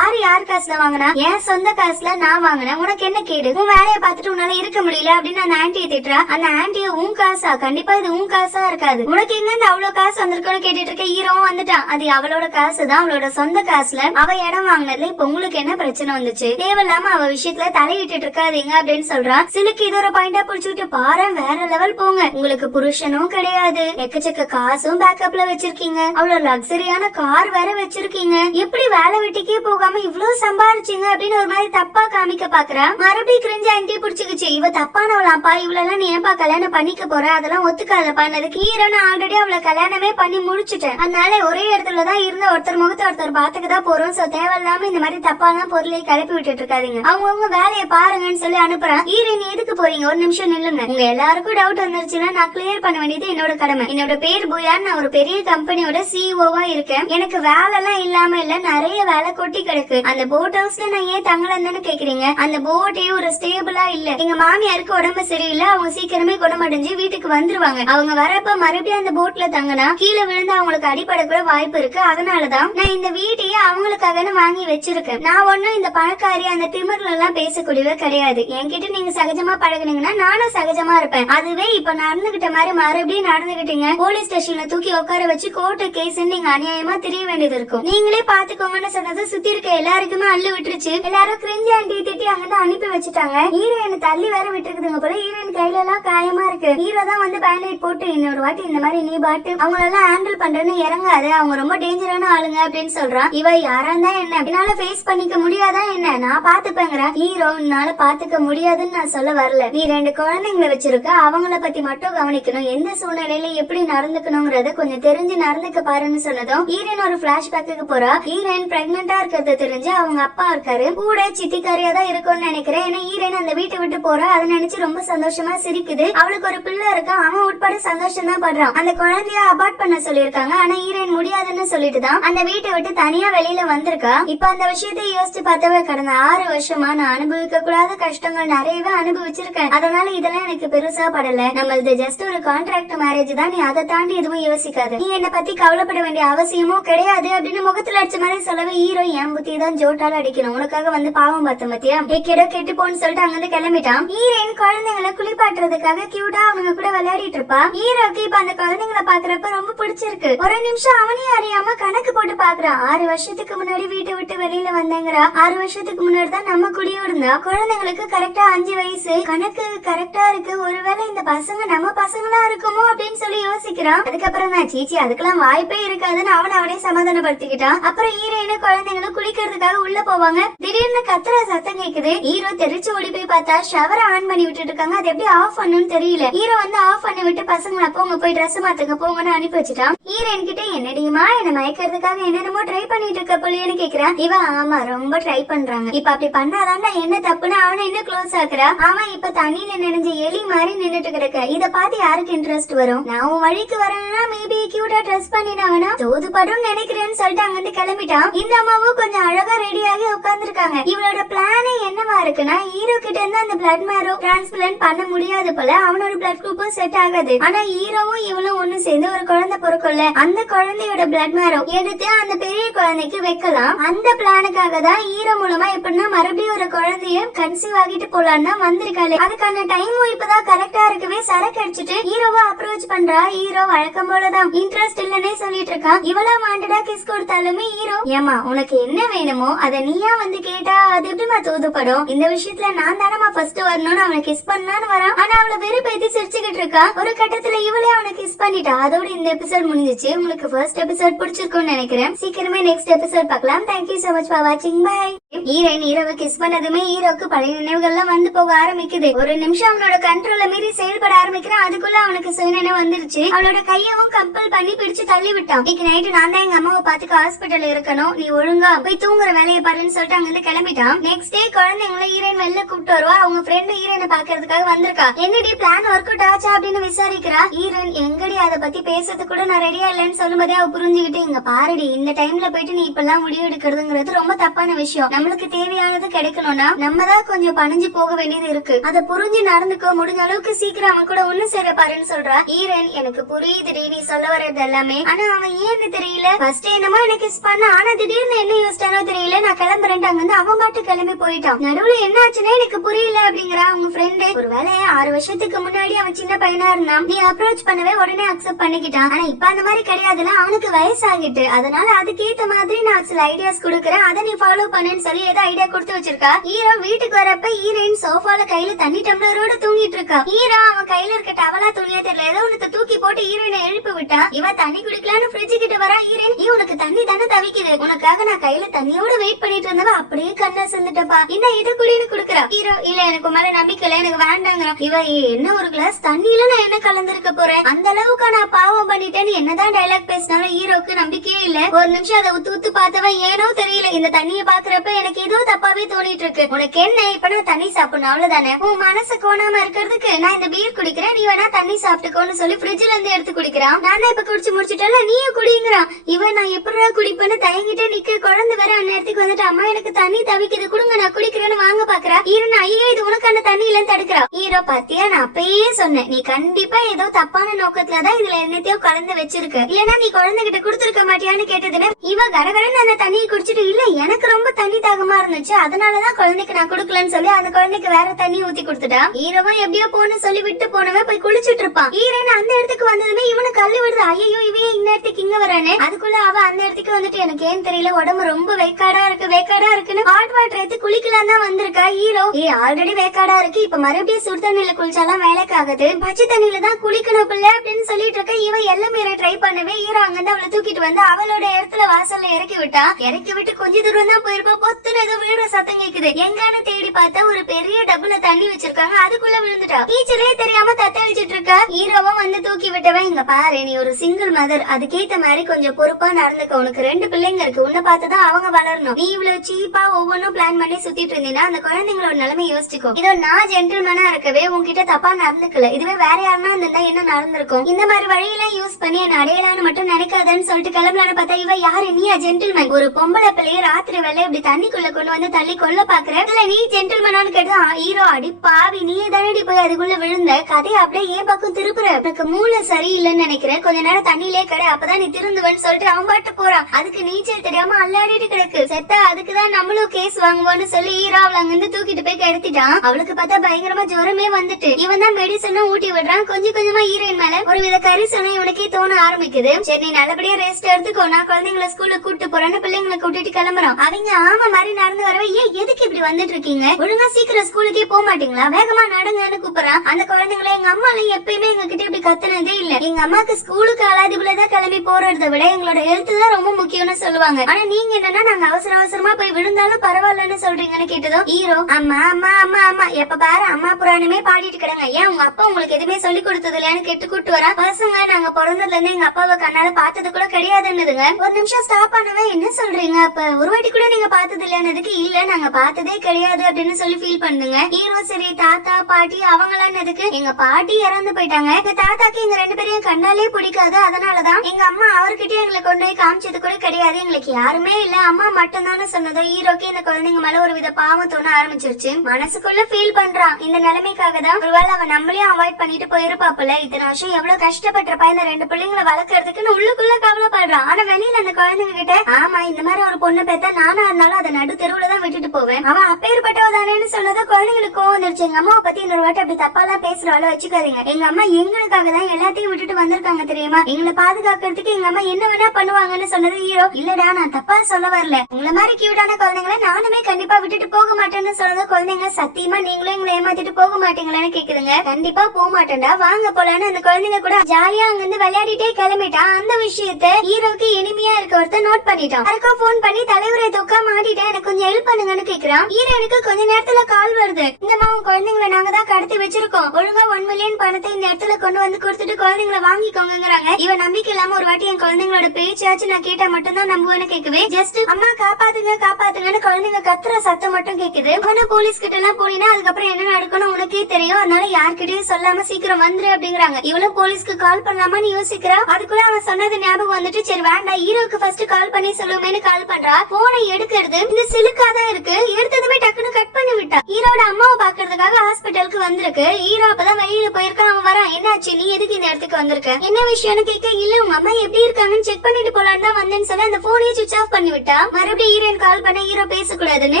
யார் காசுல வாங்கினா, என் சொந்த காசுல நான் வாங்கினேன், உனக்கு என்ன கேடு, உன் வேலையை பார்த்துட்டு உன்னால இருக்க முடியல அப்படின்னு அந்த ஆண்டியை திட்டுறா. அந்த ஆண்டிய உன் காசா, கண்டிப்பா இது உன் காசா இருக்காது, உனக்கு எங்க இருந்து அவ்வளவு காசு வந்திருக்குன்னு கேட்டுட்டு இருக்க. ஹீரோவும் வந்துட்டான். அது அவளோட காசு தான், அவளோட சொந்த காசுல அவ இடம் வாங்கினதுல இப்ப உங்களுக்கு என்ன பிரச்சனை வந்துச்சு, தேவையில்லாம அவ விஷயத்துல தலையிட்டு இருக்காதீங்க அப்படின்னு சொல்றா. சிலுக்கு இது ஒரு பாயிண்டா புடிச்சுட்டு பாரு, வேற லெவல் போங்க, உங்களுக்கு புருஷனும் கிடையாது, எக்கச்சக்க காசும் பேக்கப்ல வச்சிருக்கீங்க, அவ்வளவு லக்ஸரியான கார் வேற வச்சிருக்கீங்க, எப்படி வேலை வெட்டிக்கே போகாம இவ்வளவு சம்பாரிச்சீங்க அப்படின்னு ஒரு மாதிரி தப்பா காமிக்க பாக்குறா. மறுபடியும் கிரிஞ்ச ஆண்டி புடிச்சுக்கிச்சு, இவ தப்பானவளாப்பா, இவ்வளவு நீ ஏன்பா கல்யாணம் பண்ணிக்க போற, அதெல்லாம் ஒத்துக்காதப்பா. ஹீரோ நான் ஆல்ரெடி அவளை கல்யாணமே பண்ணி முடிச்சுட்டேன், அதனால ஒரே இடத்துலதான் இருந்த ஒருத்தர் முகத்தை ஒருத்தர் பாத்துக்கதான் போறோம், சோ தேவையில்லாம இந்த மாதிரி தப்பாலாம் பொருளை கிளப்பி விட்டுட்டு இருக்காதீங்க, அவங்கவுங்க வேலையை பாருங்கன்னு சொல்லி அனுப்புறான். ஹீரோயின் எதுக்கு போறீங்க, ஒரு நிமிஷம் நில்லுங்க, உங்க எல்லாருக்கும் டவுட் வந்துருச்சுன்னா நான் கிளியர் பண்ண வேண்டியது என்னோட கடமை. என்னோட பேர் புயான், நான் ஒரு பெரிய கம்பெனியோட சிஇஓவா இருக்கேன், எனக்கு வேலை எல்லாம் இல்லாம இல்ல, நிறைய வேலை கொட்டி கிடக்கு. அந்த போட் ஹவுஸ்ல நான் ஏன் தங்கலன்னு கேக்குறீங்க, அந்த போட்டே ஒரு ஸ்டேபிளா இல்ல, எங்க மாமியாருக்கு உடம்பு சரியில்லை, அவங்க சீக்கிரமே குணமடைஞ்சு வீட்டுக்கு வந்துருவாங்க, அவங்க வரப்ப மறுபடியும் அந்த போட்ல தங்கினா கீழே விழுந்து அவங்களுக்கு அடிப்படை கூட வாய்ப்பு இருக்கு, அதனாலதான் நான் இந்த வீட்டையே அவங்களுக்காக வாங்கி வச்சிருக்கேன். நான் ஒண்ணும் இந்த பணக்காரி அந்த திமிர்ல எல்லாம் பேசக்கூடியவே கிடையாது, என்கிட்ட நீங்க சகஜமா பழகுனீங்கன்னா நானும் சகஜமா இருப்பேன், அதுவே இப்ப நடந்துகிட்ட மாதிரி மறுபடியும் நடந்துகிட்டீங்க, போலீஸ் ஸ்டேஷன்ல தூக்கி உட்கார வச்சு கோர்ட்டு கேஸ் நீங்க அநியாயமா தெரிய வேண்டியது இருக்கும், நீங்களே பாத்துக்கோங்கன்னு சொன்னது சுத்தி இருக்க எல்லாருக்குமே அள்ளு விட்டுருச்சு. எல்லாரும் கிரிஞ்சி ஆண்டி திட்டி அங்கதான் அனுப்பி வச்சுட்டாங்க. ஹீரோயின் தள்ளி வேற விட்டுருக்குதுங்க போல, ஹீரோயின் கையில எல்லாம் காயமா இருக்கு. ஹீரோ தான் வந்து பேண்டேட் போட்டு இன்னொரு வாட்டி இந்த மாதிரி நீ பாட்டு அவங்களெல்லாம் ஹேண்டில் பண்றேன்னு இறங்காது, அவங்க ரொம்ப டேஞ்சரான ஆளுங்க அப்படின்னு சொல்றான். இவ யாரா இருந்தா என்ன, என்னால ஃபேஸ் பண்ணிக்க முடியாதா என்ன, நான் பாத்துப்பேங்கிற. ஹீரோ என்னால பாத்துக்க முடியாதுன்னு நான் சொல்ல வரல, நீ 2 குழந்தைங்களை வச்சிருக்க, அவங்கள பத்தி மட்டும் கவனிக்கணும், எந்த சூழ்நிலையில எப்படி நடந்துக்கணும்ங்கறத கொஞ்சம் தெரிஞ்சு நடந்துக்க பாருன்னு சொன்னதும் ஹீரோயின் ஒரு பிளாஷ்பேக்கு போறா. ஹீரோயின் பிரெக்னெண்டா இருக்கிறது தெரிஞ்சு அவங்க அப்பா இருக்காரு, கூட சித்திக்காரியா தான் இருக்கும்னு நினைக்கிறேன். ஏன்னா ஹீரோயின் அந்த வீட்டை விட்டு போறா, அதை நினைச்சு ரொம்ப சந்தோஷமா சிரிக்குது. அவளுக்கு ஒரு பிள்ளை இருக்கா, அவன் உட்பட சந்தோஷம் தான் படுறான். அந்த குழந்தைய அபார்ட் பண்ண சொல்லிருக்காங்க, ஆனா ஹீரோயின் முடியாதுன்னு சொல்லிட்டு தான் அந்த வீட்டை விட்டு தனியா வெளியில வந்திருக்கா. இப்ப அந்த விஷயத்தை யோசிச்சு பார்த்தவ கடந்த 6 வருஷமா நான் அனுபவிக்க கூடாத கஷ்டங்கள் நிறையவே அனுபவிச்சிருக்கேன், அதனால இதெல்லாம் எனக்கு பெருசா படல, நம்மளது ஜஸ்ட் ஒரு கான்ட்ராக்ட் மேரேஜ் தான், நீ அதை தாண்டி எதுவும் யோசிக்காது, நீ என்ன பத்தி கவலைப்பட வேண்டிய அவசியமும் கிடையாது அப்படின்னு முகத்துல அடிச்ச மாதிரி சொல்லவே ஹீரோ என் புத்தி தான் ஜோட்டால அடிக்கணும், உனக்காக வந்து பாவம் பார்த்த மத்தியா கேட கெட்டு போன்னு சொல்லிட்டு அங்கிருந்து கிளம்பிட்டான். ஹீரோயின் குழந்தைங்களை குளிப்பாட்டுறதுக்காக கியூட்டா அவங்க கூட விளையாடிட்டு இருப்பா. ஹீரோக்கு இப்ப அந்த குழந்தைங்களை பாக்குறப்ப ரொம்ப பிடிச்சிருக்கு. ஒரு நிமிஷம் அவனையும் அறியாம கணக்கு போட்டு பாக்குறான், 6 வருஷத்துக்கு முன்னாடி வீட்டை விட்டு வெளியில வந்தேங்கிறா, 6 வருஷத்துக்கு முன்னாடி தான் நம்ம குடியிருந்தா, குழந்தைங்களுக்கு கரெக்டா 5 வயசு, கணக்கு கரெக்டா இருக்கு, ஒருவேளை இந்த பசங்க நம்ம பசங்களா இருக்குமோ அப்படின்னு சொல்லி யோசிக்கிறான். அதுக்கப்புறம் தான் சீச்சி அதுக்கெல்லாம் வாய்ப்பே இருக்காதுன்னு அவனே சமாதானப்படுத்திக்கிட்டான். அப்புறம் ஹீரோயின குழந்தைங்களும் குளிக்கிறதுக்காக உள்ள போவாங்க. திடீர்னு கத்துற சத்தம் கேக்குது. ஹீரோ தெரிச்சு ஓடி போய் பார்த்தா ஷவரை ஆன் பண்ணி விட்டுட்டு இருக்காங்க, அது எப்படி ஆஃப் பண்ணணும்னு தெரியல. ஹீரோ வந்து ஆஃப் பண்ணி விட்டு பசங்களை போங்க போய் ட்ரெஸ் மாத்துங்க போங்கன்னு அனுப்பி வச்சுட்டான். ஹீரோயின் கிட்ட என்னடியுமா என்ன மயக்கிறதுக்காக என்னென்னமோ ட்ரை பண்ணிட்டு இருக்க போலியன்னு கேக்குறான். இவன் ஆமா ரொம்ப ட்ரை பண்றாங்க, இப்ப அப்படி பண்ணாதான்டா என்ன தப்புன்னு அவனை இன்னும் க்ளோஸ் ஆக்குறா. அவன் இப்ப தண்ணியில நினைஞ்ச எலி மாதிரி நின்னுட்டு கிடக்க, இத பார்த்து யாருக்கு இன்ட்ரெஸ்ட் வரும், நான் உன் வழிக்கு வரேன்னா மேபி கியூட்டா ட்ரெஸ் பண்ணினாவனா தோது படும் நினைக்கிறேன்னு சொல்லிட்டு அங்கிருந்து கிளம்பிட்டான். இந்த அம்மாவும் கொஞ்சம் அழகா ரெடியாகி உட்கார்ந்துருக்காங்க. இவளோட பிளானே என்னவா இருக்குன்னா ஹீரோ கிட்ட இருந்து அந்த பிளட் மேரோ டிரான்ஸ்பிளான்ட் பண்ண முடியாது போல, அவனோட பிளட் குரூப்பும் செட் ஆகாது. ஆனா ஹீரோவும் இவளும் ஒண்ணு சேர்ந்து ஒரு குழந்தை பொறுக்குள்ள அந்த குழந்தையோட பிளட் மேரோ எடுத்து அந்த பெரிய குழந்தைக்கு வைக்கலாம். அந்த பிளானுக்காக தான் ஹீரோ மூலமா எப்படின்னா மறுபடியும் ஒரு குழந்தைய கன்சீவ் ஆகிட்டு போலான்னு வந்திருக்காளே, அதுக்கான டைமும் இப்பதான் கரெக்டா இருக்கவே சரக்கு அடிச்சுட்டு ஹீரோவை அப்ரோச் பண்றா. ஹீரோ வழக்கம் போலதான் இன்ட்ரெஸ்ட் இல்லன்னே சொல்லிட்டு இருக்கான். இவளா வாண்டடா கிஸ் கொடுத்தாலுமே ஹீரோ ஏமா உனக்கு என்ன வேணுமோ அத நீயா வந்து கேட்டா அது எப்படிமா தூதுப்படும்? இந்த விஷயத்துல நான் தானமா ஃபர்ஸ்ட் வரணும்னு அவனை கிஸ் பண்ணலான்னு வரான். ஆனா அவளை வெறுப்பேத்தி சிரிச்சுக்கிட்டு இருக்கா. ஒரு கட்டத்துல இவளே அவனை கிஸ் பண்ணிட்டா. அதோட இந்த எபிசோட் முடிஞ்சிச்சு. உங்களுக்கு ஃபர்ஸ்ட் எபிசோட் பிடிச்சிருக்கும்னு நினைக்கிறேன். சீக்கிரமே நெக்ஸ்ட் எபிசோட் பார்க்கலாம். தேங்க்யூ சோ மச் ஃபார் வாட்சிங். பை. ஹீரோயின் ஹீரோவை கிஸ் பண்ணதுமே ஹீரோக்கு பழைய நினைவுகள்லாம் வந்து போக ஆரம்பிக்குது. ஒரு நிமிஷம் அவனோட கண்ட்ரோல மீறி செயல்பட ஆரம்பிக்கிறான். அதுக்குள்ள அவனுக்கு சுயநினைவு வந்துருச்சு. அவளோட கையவும் கம்பல் பண்ணி பிடிச்சு தள்ளி விட்டான். இன்னைக்கு நைட்டு நான் தான் எங்க அம்மாவை பாத்துக்க ஹாஸ்பிட்டல் இருக்கணும், நீ ஒழுங்கா போய் தூங்குற வேலையை பாருன்னு சொல்லிட்டு அங்க இருந்து கிளம்பிட்டான். நெக்ஸ்ட் டே குழந்தைங்களை ஹீரோயின் வெளில கூப்பிட்டு வருவா. அவங்க ஃப்ரெண்ட் ஹீரோயினை பாக்குறதுக்காக வந்திருக்கா. என்னடி பிளான் ஒர்க் அவுட் ஆச்சா அப்படின்னு விசாரிக்கிறா. ஹீரோயின் எங்கடி அதை பத்தி பேசுறது கூட நான் ரெடியா இல்லன்னு சொல்லும்போதே அவ புரிஞ்சுக்கிட்டு, இங்க பாருடி இந்த டைம்ல போயிட்டு நீ இப்பெல்லாம் முடிவு எடுக்கிறதுங்கிறது ரொம்ப தப்பான விஷயம். நம்மளுக்கு தேவையானது கிடைக்கணும்னா நம்ம தான் கொஞ்சம் பணிஞ்சு போக வேண்டியது இருக்கு. அதை புரிஞ்சு நடந்துக்கோ, முடிஞ்ச அளவுக்கு சீக்கிரம் அவன் கூட ஒண்ணு சேர பாருன்னு சொல்றா. ஹீரோயின் எனக்கு புரியுதுடி நீ சொல்ல வர்றது எல்லாமே, ஆனா அவன் ஏன்னு தெரியல. ஃபர்ஸ்ட் என்னமோ எனக்கு கிஸ் பண்ண, ஆனா திடீர்னு என்ன யோசிச்சானோ தெரியல, நான் கிளம்புறேன் அங்க இருந்து அவன் பாட்டு கிளம்பி போயிட்டான். நடுவுல என்ன ஆச்சுன்னே எனக்கு புரியல அப்படிங்கிறா அவங்க ஃப்ரெண்டு. ஒருவேளை 6 வருஷத்துக்கு முன்னாடி அவன் சின்ன பையனா இருந்தான், நீ அப்ரோச் பண்ணவே உடனே அக்செப்ட் பண்ணிக்கிட்டான். ஆனா இப்ப அந்த மாதிரி கிடையாதுல, அவனுக்கு வயசாகிட்டு. அதனால அதுக்கேத்த மாதிரி நான் சில ஐடியாஸ் கொடுக்கறேன், அதை நீ ஃபாலோ பண்ணுன்னு சொல்லி ஏதோ ஐடியா கொடுத்து வச்சிருக்கா. ஹீரோ வீட்டுக்கு வரப்ப ஹீரோயின் சோஃபால கையில தண்ணி டம்ளரோட தூங்கிட்டு இருக்கா. ஹீரோ அவன் கையில இருக்க டவலா துணியா தெரியல ஏதோ ஒன்னு தூக்கி போட்டு ஹீரோயினை எழுப்பி விட்டா. இவ தண்ணி குடிக்கலான்னு ஃப்ரிட்ஜ் கிட்ட வரா. ஹீரோயின் உனக்கு தண்ணி தானே தவிக்குது, உனக்காக நான் கையில தண்ணியோட வெயிட் பண்ணிட்டு இருந்தவ அப்படியே கண்ணா செஞ்சுட்டப்பா, என்ன இது குடின்னு குடுக்குறா. ஹீரோ இல்ல எனக்கு மேல நம்பிக்கை இல்ல, எனக்கு வேண்டாங்கிறான். இவ என்ன ஒரு கிளாஸ் தண்ணியில நான் என்ன கலந்துருக்க போறேன், அந்த அளவுக்கு நான் பாவம் பண்ணிட்டேன்னு என்னதான் டைலாக் பேசினாலும் ஹீரோக்கு நம்பிக்கையே இல்ல. ஒரு நிமிஷம் அதை உத்து உத்து பார்த்தவ ஏனோ தெரியல இந்த தண்ணிய பாக்குறப்ப எனக்கு ஏதோ தப்பாவே தோணிட்டு இருக்கு. உனக்கு என்ன இப்ப நான் தண்ணி சாப்பிடணும் அவ்வளவுதானே, உன் மனசு கோணாம இருக்கிறதுக்கு நான் இந்த பீர் குடிக்கிறேன், நீ வேணா தண்ணி சாப்பிட்டுக்கோன்னு சொல்லி ஃப்ரிட்ஜ்ல இருந்து எடுத்து குடிக்கிறான். நான் இப்ப குடிச்சு முடிச்சுட்டல நீயும் குடிங்கிறான். இவன் நான் எப்படா குடிப்பேன்னு தயங்கிட்டே நிக்க. குழந்தை வேற அந்நேரத்துக்கு வந்துட்டு அம்மா எனக்கு தண்ணி தவிக்குது கொடுங்க நான் குடிக்கிறேன்னு வாங்க பாக்குறா. ஹீரோ ஐயோ இது உனக்கான தண்ணி இல்லன்னு தடுக்கிறா. ஹீரோ பாத்தியா நான் அப்பயே சொன்னேன், நீ கண்டிப்பா ஏதோ தப்பான நோக்கத்துலதான் இதுல என்னத்தையோ கலந்து வச்சிருக்க, இல்லன்னா நீ குழந்தைகிட்ட குடுத்துருக்க மாட்டியான்னு கேட்டதுன்னு இவ கடகடன்னு அந்த தண்ணியை குடிச்சிட்டு, இல்ல எனக்கு ரொம்ப தண்ணி தாகமா இருந்துச்சு அதனாலதான் குழந்தைக்கு நான் குடுக்கலன்னு சொல்லி அந்த குழந்தைக்கு வேற தண்ணி ஊத்தி கொடுத்துட்டா. ஹீரோவும் எப்படியோ போன்னு சொல்லி விட்டு போனவன் போய் குளிச்சுட்டு இருப்பான். ஹீரோயின் அந்த இடத்துக்கு வந்ததுமே இவனு கல்லு விடுது. ஐயோ இவையே இந்த இடத்துக்கு இங்க வரானே. அதுக்குள்ள அவ அந்த இடத்துக்கு வந்துட்டு எனக்கு ஏன் தெரியல உடம்பு ரொம்ப வேக்காடா இருக்குன்னு ஹாட் வாட்டர் எடுத்து குளிக்கலாம் தான் வந்திருக்கா. ஹீரோ ஆல்ரெடி வேக்காடா இருக்கு, இப்ப மறுபடியும் சுடு தண்ணியில குளிச்சாலாம் வேலைக்கு ஆகுது, பச்சை தண்ணியில தான் குளிக்கணும் பிள்ளை அப்படின்னு சொல்லிட்டு இருக்க. இவ எல்லாம் ட்ரை பண்ணவே ஹீரோ அங்கிருந்து அவளை தூக்கிட்டு வந்து அவளோட இடத்துல வாசல்ல இறக்கி விட்டா. இறக்கி விட்டு கொஞ்ச தூரம் தான் போயிருப்பா. பொத்துன்னு ஏதோ விழுற சத்தம் கேக்குது. எங்கானு தேடி பார்த்தா ஒரு பெரிய டப்புல தண்ணி வச்சிருக்காங்க, அதுக்குள்ள விழுந்துட்டா. டீச்சரே தெரியாம தத்தளிச்சிட்டு இருக்கா. ஹீரோவும் வந்து தூக்கி விட்டவன், இங்க பாரு நீ ஒரு சிங்கிள் மதர், அதுக்கேத்த மாதிரி கொஞ்சம் பொறுப்பா நடந்துக்க, உனக்கு 2 பிள்ளைங்க இருக்கு, உன்னை பார்த்துதான் அவங்க வளரணும், நீ இவ்வளவு சீப்பா ஒவ்வொன்னும் பிளான் பண்ணி சுத்திட்டு இருந்தீங்கன்னா அந்த குழந்தைங்களோட நிலைமை யோசிச்சுக்கோ. இதோ நான் ஜென்டில்மேனா இருக்கவே உன்கிட்ட தப்பா நடந்துக்கல, இதுவே வேற யாருன்னா இருந்தா என்ன நடந்திருக்கும், இந்த மாதிரி வழியெல்லாம் யூஸ் பண்ணி என்ன அடையலான்னு மட்டும் நினைக்காதன்னு சொல்லிட்டு கிளம்பலான்னு பார்த்தா இவ யாரு நீயா ஜென்டில்மேன், ஒரு பொம்பளை பிள்ளைய ராத்திரி வேலை இப்படி தண்ணிக்குள்ள கொண்டு வந்து தள்ளி கொல்ல பாக்குற, இதுல நீ ஜென்டில்மேனான்னு கேட்டா ஹீரோ அடி பாவி நீயே தானடி போய் அதுக்குள்ள விழுந்த, கதையை அப்படியே ஏன் பக்கம் திருப்புற, எனக்கு மூளை சரியில்லைன்னு நினைக்கிறேன், கொஞ்ச நேரம் தண்ணியிலே கடை அப்பதான் நீ திருந்துவன்னு சொல்லிட்டு அவன் பாட்டு போறான். அதுக்கு நீச்சல் தெரியாம அல்லாடிட்டு கிடக்கு. செத்தா அதுக்குதான் நம்மளும் கேஸ் வாங்குவோம்னு சொல்லி ஹீரோ அவளை அங்கிருந்து தூக்கிட்டு போய் கிடத்திட்டான். அவளுக்கு பார்த்தா பயங்கரமா ஜுரமே வந்துட்டு இவன் தான் மெடிசனும் ஊட்டி விடுறான். கொஞ்சம் கொஞ்சமா ஹீரோயின் மேல ஒரு வித கரிசனை இவனுக்கே தோண ஆரம்பிக்குது. சரி நீ நல்லபடியா ரெஸ்ட் எடுத்துக்கோ, நான் குழந்தைங்களை ஸ்கூல்ல கூட்டு போறேன்னு பிள்ளைங்களை கூட்டிட்டு கிளம்புறோம். அவங்க ஆமா மாதிரி நடந்து வரவே ஏன் எதுக்கு இப்படி வந்துட்டு இருக்கீங்க, ஒழுங்கா சீக்கிரம் ஸ்கூலுக்கே போக மாட்டீங்களா, வேகமா நடங்கன்னு கூப்பிடுறான். அந்த குழந்தைங்களை எங்க அம்மா எப்பயுமே எங்க கிட்ட இப்படி கத்துனதே இல்ல, எங்க அம்மாக்கு ஸ்கூலுக்கு அலாதிபுலதான் கிளம்பி போறதை விட எங்களோட ஹெல்த் தான் ரொம்ப முக்கியம்னு சொல்லுவாங்க, ஆனா நீங்க என்னன்னா நாங்க அவசர அவசரமா போய் விழுந்தாலும் பரவாயில்லன்னு சொல்றீங்கன்னு கேட்டதும் ஹீரோ அம்மா அம்மா அம்மா அம்மா எப்ப பாரு அம்மா புராணமே பாடிட்டு கிடங்க, ஏன் உங்க அப்பா உங்களுக்கு எதுவுமே சொல்லி கொடுத்தது இல்லையான்னு கேட்டு கூட்டு வரா. பசங்க நாங்க பிறந்ததுல இருந்து எங்க அப்பாவை கண்ணால பார்த்தது கூட கிடையாதுன்னுதுங்க. ஒரு நிமிஷம் ஸ்டாப் பண்ணவே என்ன சொல்றீங்க, அப்ப ஒரு வாட்டி கூட நீங்க பார்த்தது இல்லைன்னதுக்கு இல்ல நாங்க பார்த்ததே கிடையாது அப்படின்னு சொல்லி ஃபீல் பண்ணுங்க. ஹீரோ சரி தாத்தா பாட்டி அவங்களாம் எதுக்கு, எங்க பாட்டி இறந்து போயிட்டாங்க, எங்க தாத்தாக்கு எங்க 2 பேரையும் கண்ணாலே பிடிக்காது, அதனாலதான் எங்க அம்மா அவர்கிட்ட எங்களை கொண்டு போய் காமிச்சது கூட கிடையாது, எங்களுக்கு யாருமே இல்ல, அம்மா மட்டும் தானே சொன்னதும் ஹீரோக்கு இந்த குழந்தைங்க மேல ஒரு வித பாவம் தோண ஆரம்பிச்சிருச்சு. மனசுக்குள்ள ஃபீல் பண்றான் இந்த நிலைமைக்காக தான் ஒருவேளை அவன் நம்மளையும் அவாய்ட் பண்ணிட்டு போயிருப்பாப்புல. இத்தனை வருஷம் எவ்வளவு கஷ்டப்பட்டிருப்பா இந்த 2 பிள்ளைங்களை வளர்க்கறதுக்குன்னு உள்ளுக்குள்ள கவலைப்படுறான். ஆனா வெளியில அந்த குழந்தைங்க கிட்ட ஆமா இந்த மாதிரி ஒரு பொண்ணு பெத்தா நானா இருந்தாலும் அதை நடு தெருவுல தான் விட்டுட்டு போவேன், அவன் அப்பேற்பட்டவதானேன்னு சொன்னது குழந்தைங்களுக்கு கோவம் வந்துருச்சு. எங்க அம்மாவை பத்தி இன்னொரு வாட்டி அப்படி தப்பாலாம் பேசுறாலும் வச்சுக்காதீங்க, எங்க அம்மா எங்களுக்காக தான் எல்லாத்தையும் விட்டுட்டு வந்திருக்காங்க தெரியுமா, எங்களை பாதுகாக்கிறதுக்கு எங்க அம்மா என்ன வேணா பண்ணுவாங்கன்னு சொன்னது ஹீரோ. இல்லடா நான் தப்பா சொல்ல வரல, உங்களை மாதிரி கியூட்டான குழந்தைங்களை நானுமே கண்டிப்பா விட்டுட்டு போக மாட்டேன்னு சொன்னது குழந்தைங்க. சத்தியமா நீங்களும் எங்களை ஏமாத்திட்டு போக மாட்டீங்களான்னு கேக்குதுங்க. கண்டிப்பா போக மாட்டேன்டா வாங்க போலான்னு அந்த குழந்தைங்க கூட ஜாலியா அங்க இருந்து விளையாடிட்டே கிளம்பிட்டான். அந்த விஷயத்தை ஹீரோக்கு இனிமையா இருக்க ஒருத்தர் நோட் பண்ணிட்டான். யாருக்கோ போன் பண்ணி தலைவரை தூக்கா மாட்டிட்டேன் எனக்கு கொஞ்சம் ஹெல்ப் பண்ணுங்கன்னு கேக்குறான். ஹீரோ எனக்கு கொஞ்ச நேரத்துல கால் வருது, இந்த மாதிரி குழந்தைங்களை நாங்க தான் கடத்தி வச்சிருக்கோம், ஒழுங்கா 1 மில்லியன் பணத்தை இந்த இடத்துல கொண்டு வந்து கொடுத்துட்டு குழந்தைங்களை வாங்கிக்கோங்கிறாங்க. இவன் நம்பிக்கை இல்லாம ஒரு வாட்டி என் குழந்தைங்களோட பேச்சாச்சு நான் கேட்டா மட்டும் தான் நம்புவேன்னு கேக்குது. ஜஸ்ட் அம்மா காப்பாத்துங்க காப்பாத்துங்கன்னு குழந்தைங்க கத்துற சத்தம் மட்டும் கேக்குது. ஆனா போலீஸ் கிட்ட எல்லாம் போனீங்கன்னா அதுக்கப்புறம் என்ன நடக்கணும் உனக்கே தெரியும், அதனால யார்கிட்டயும் சொல்லாம சீக்கிரம் வந்துரு அப்படிங்கிறாங்க. இவளும் போலீஸ்க்கு கால் பண்ணலாமான்னு யோசிக்கிறா. அதுக்குள்ள அவன் சொன்னது ஞாபகம் வந்துட்டு சரி வேண்டாம் ஹீரோக்கு ஃபர்ஸ்ட் கால் பண்ணி சொல்லுவேன்னு கால் பண்றா. போனை எடுக்கிறது இந்த சிலுக்காதான் இருக்கு, எடுத்ததுமே டக்குன்னு கட் பண்ணி விட்டா. ஹீரோட அம்மாவை பாக்குறதுக்காக ஹாஸ்பிட்டலுக்கு வந்திருக்கு. ஹீரோ அப்பதான் வெளியில போயிருக்கான். அவன் வரான், என்னாச்சு நீ எதுக்கு இந்த இடத்துக்கு வந்திருக்க, என்ன விஷயம்னு கேட்க இல்ல உங்க அம்மா எப்படி இருக்காங்கன்னு செக் பண்ணிட்டு போலான்னு தான் வந்தேன்னு சொல்ல அந்த போனையே சுவிச் ஆஃப் பண்ணி விட்டா. மறுபடியும் ஹீரோயின் கால் பண்ண ஹீரோ பேசக்கூடாதுன்னு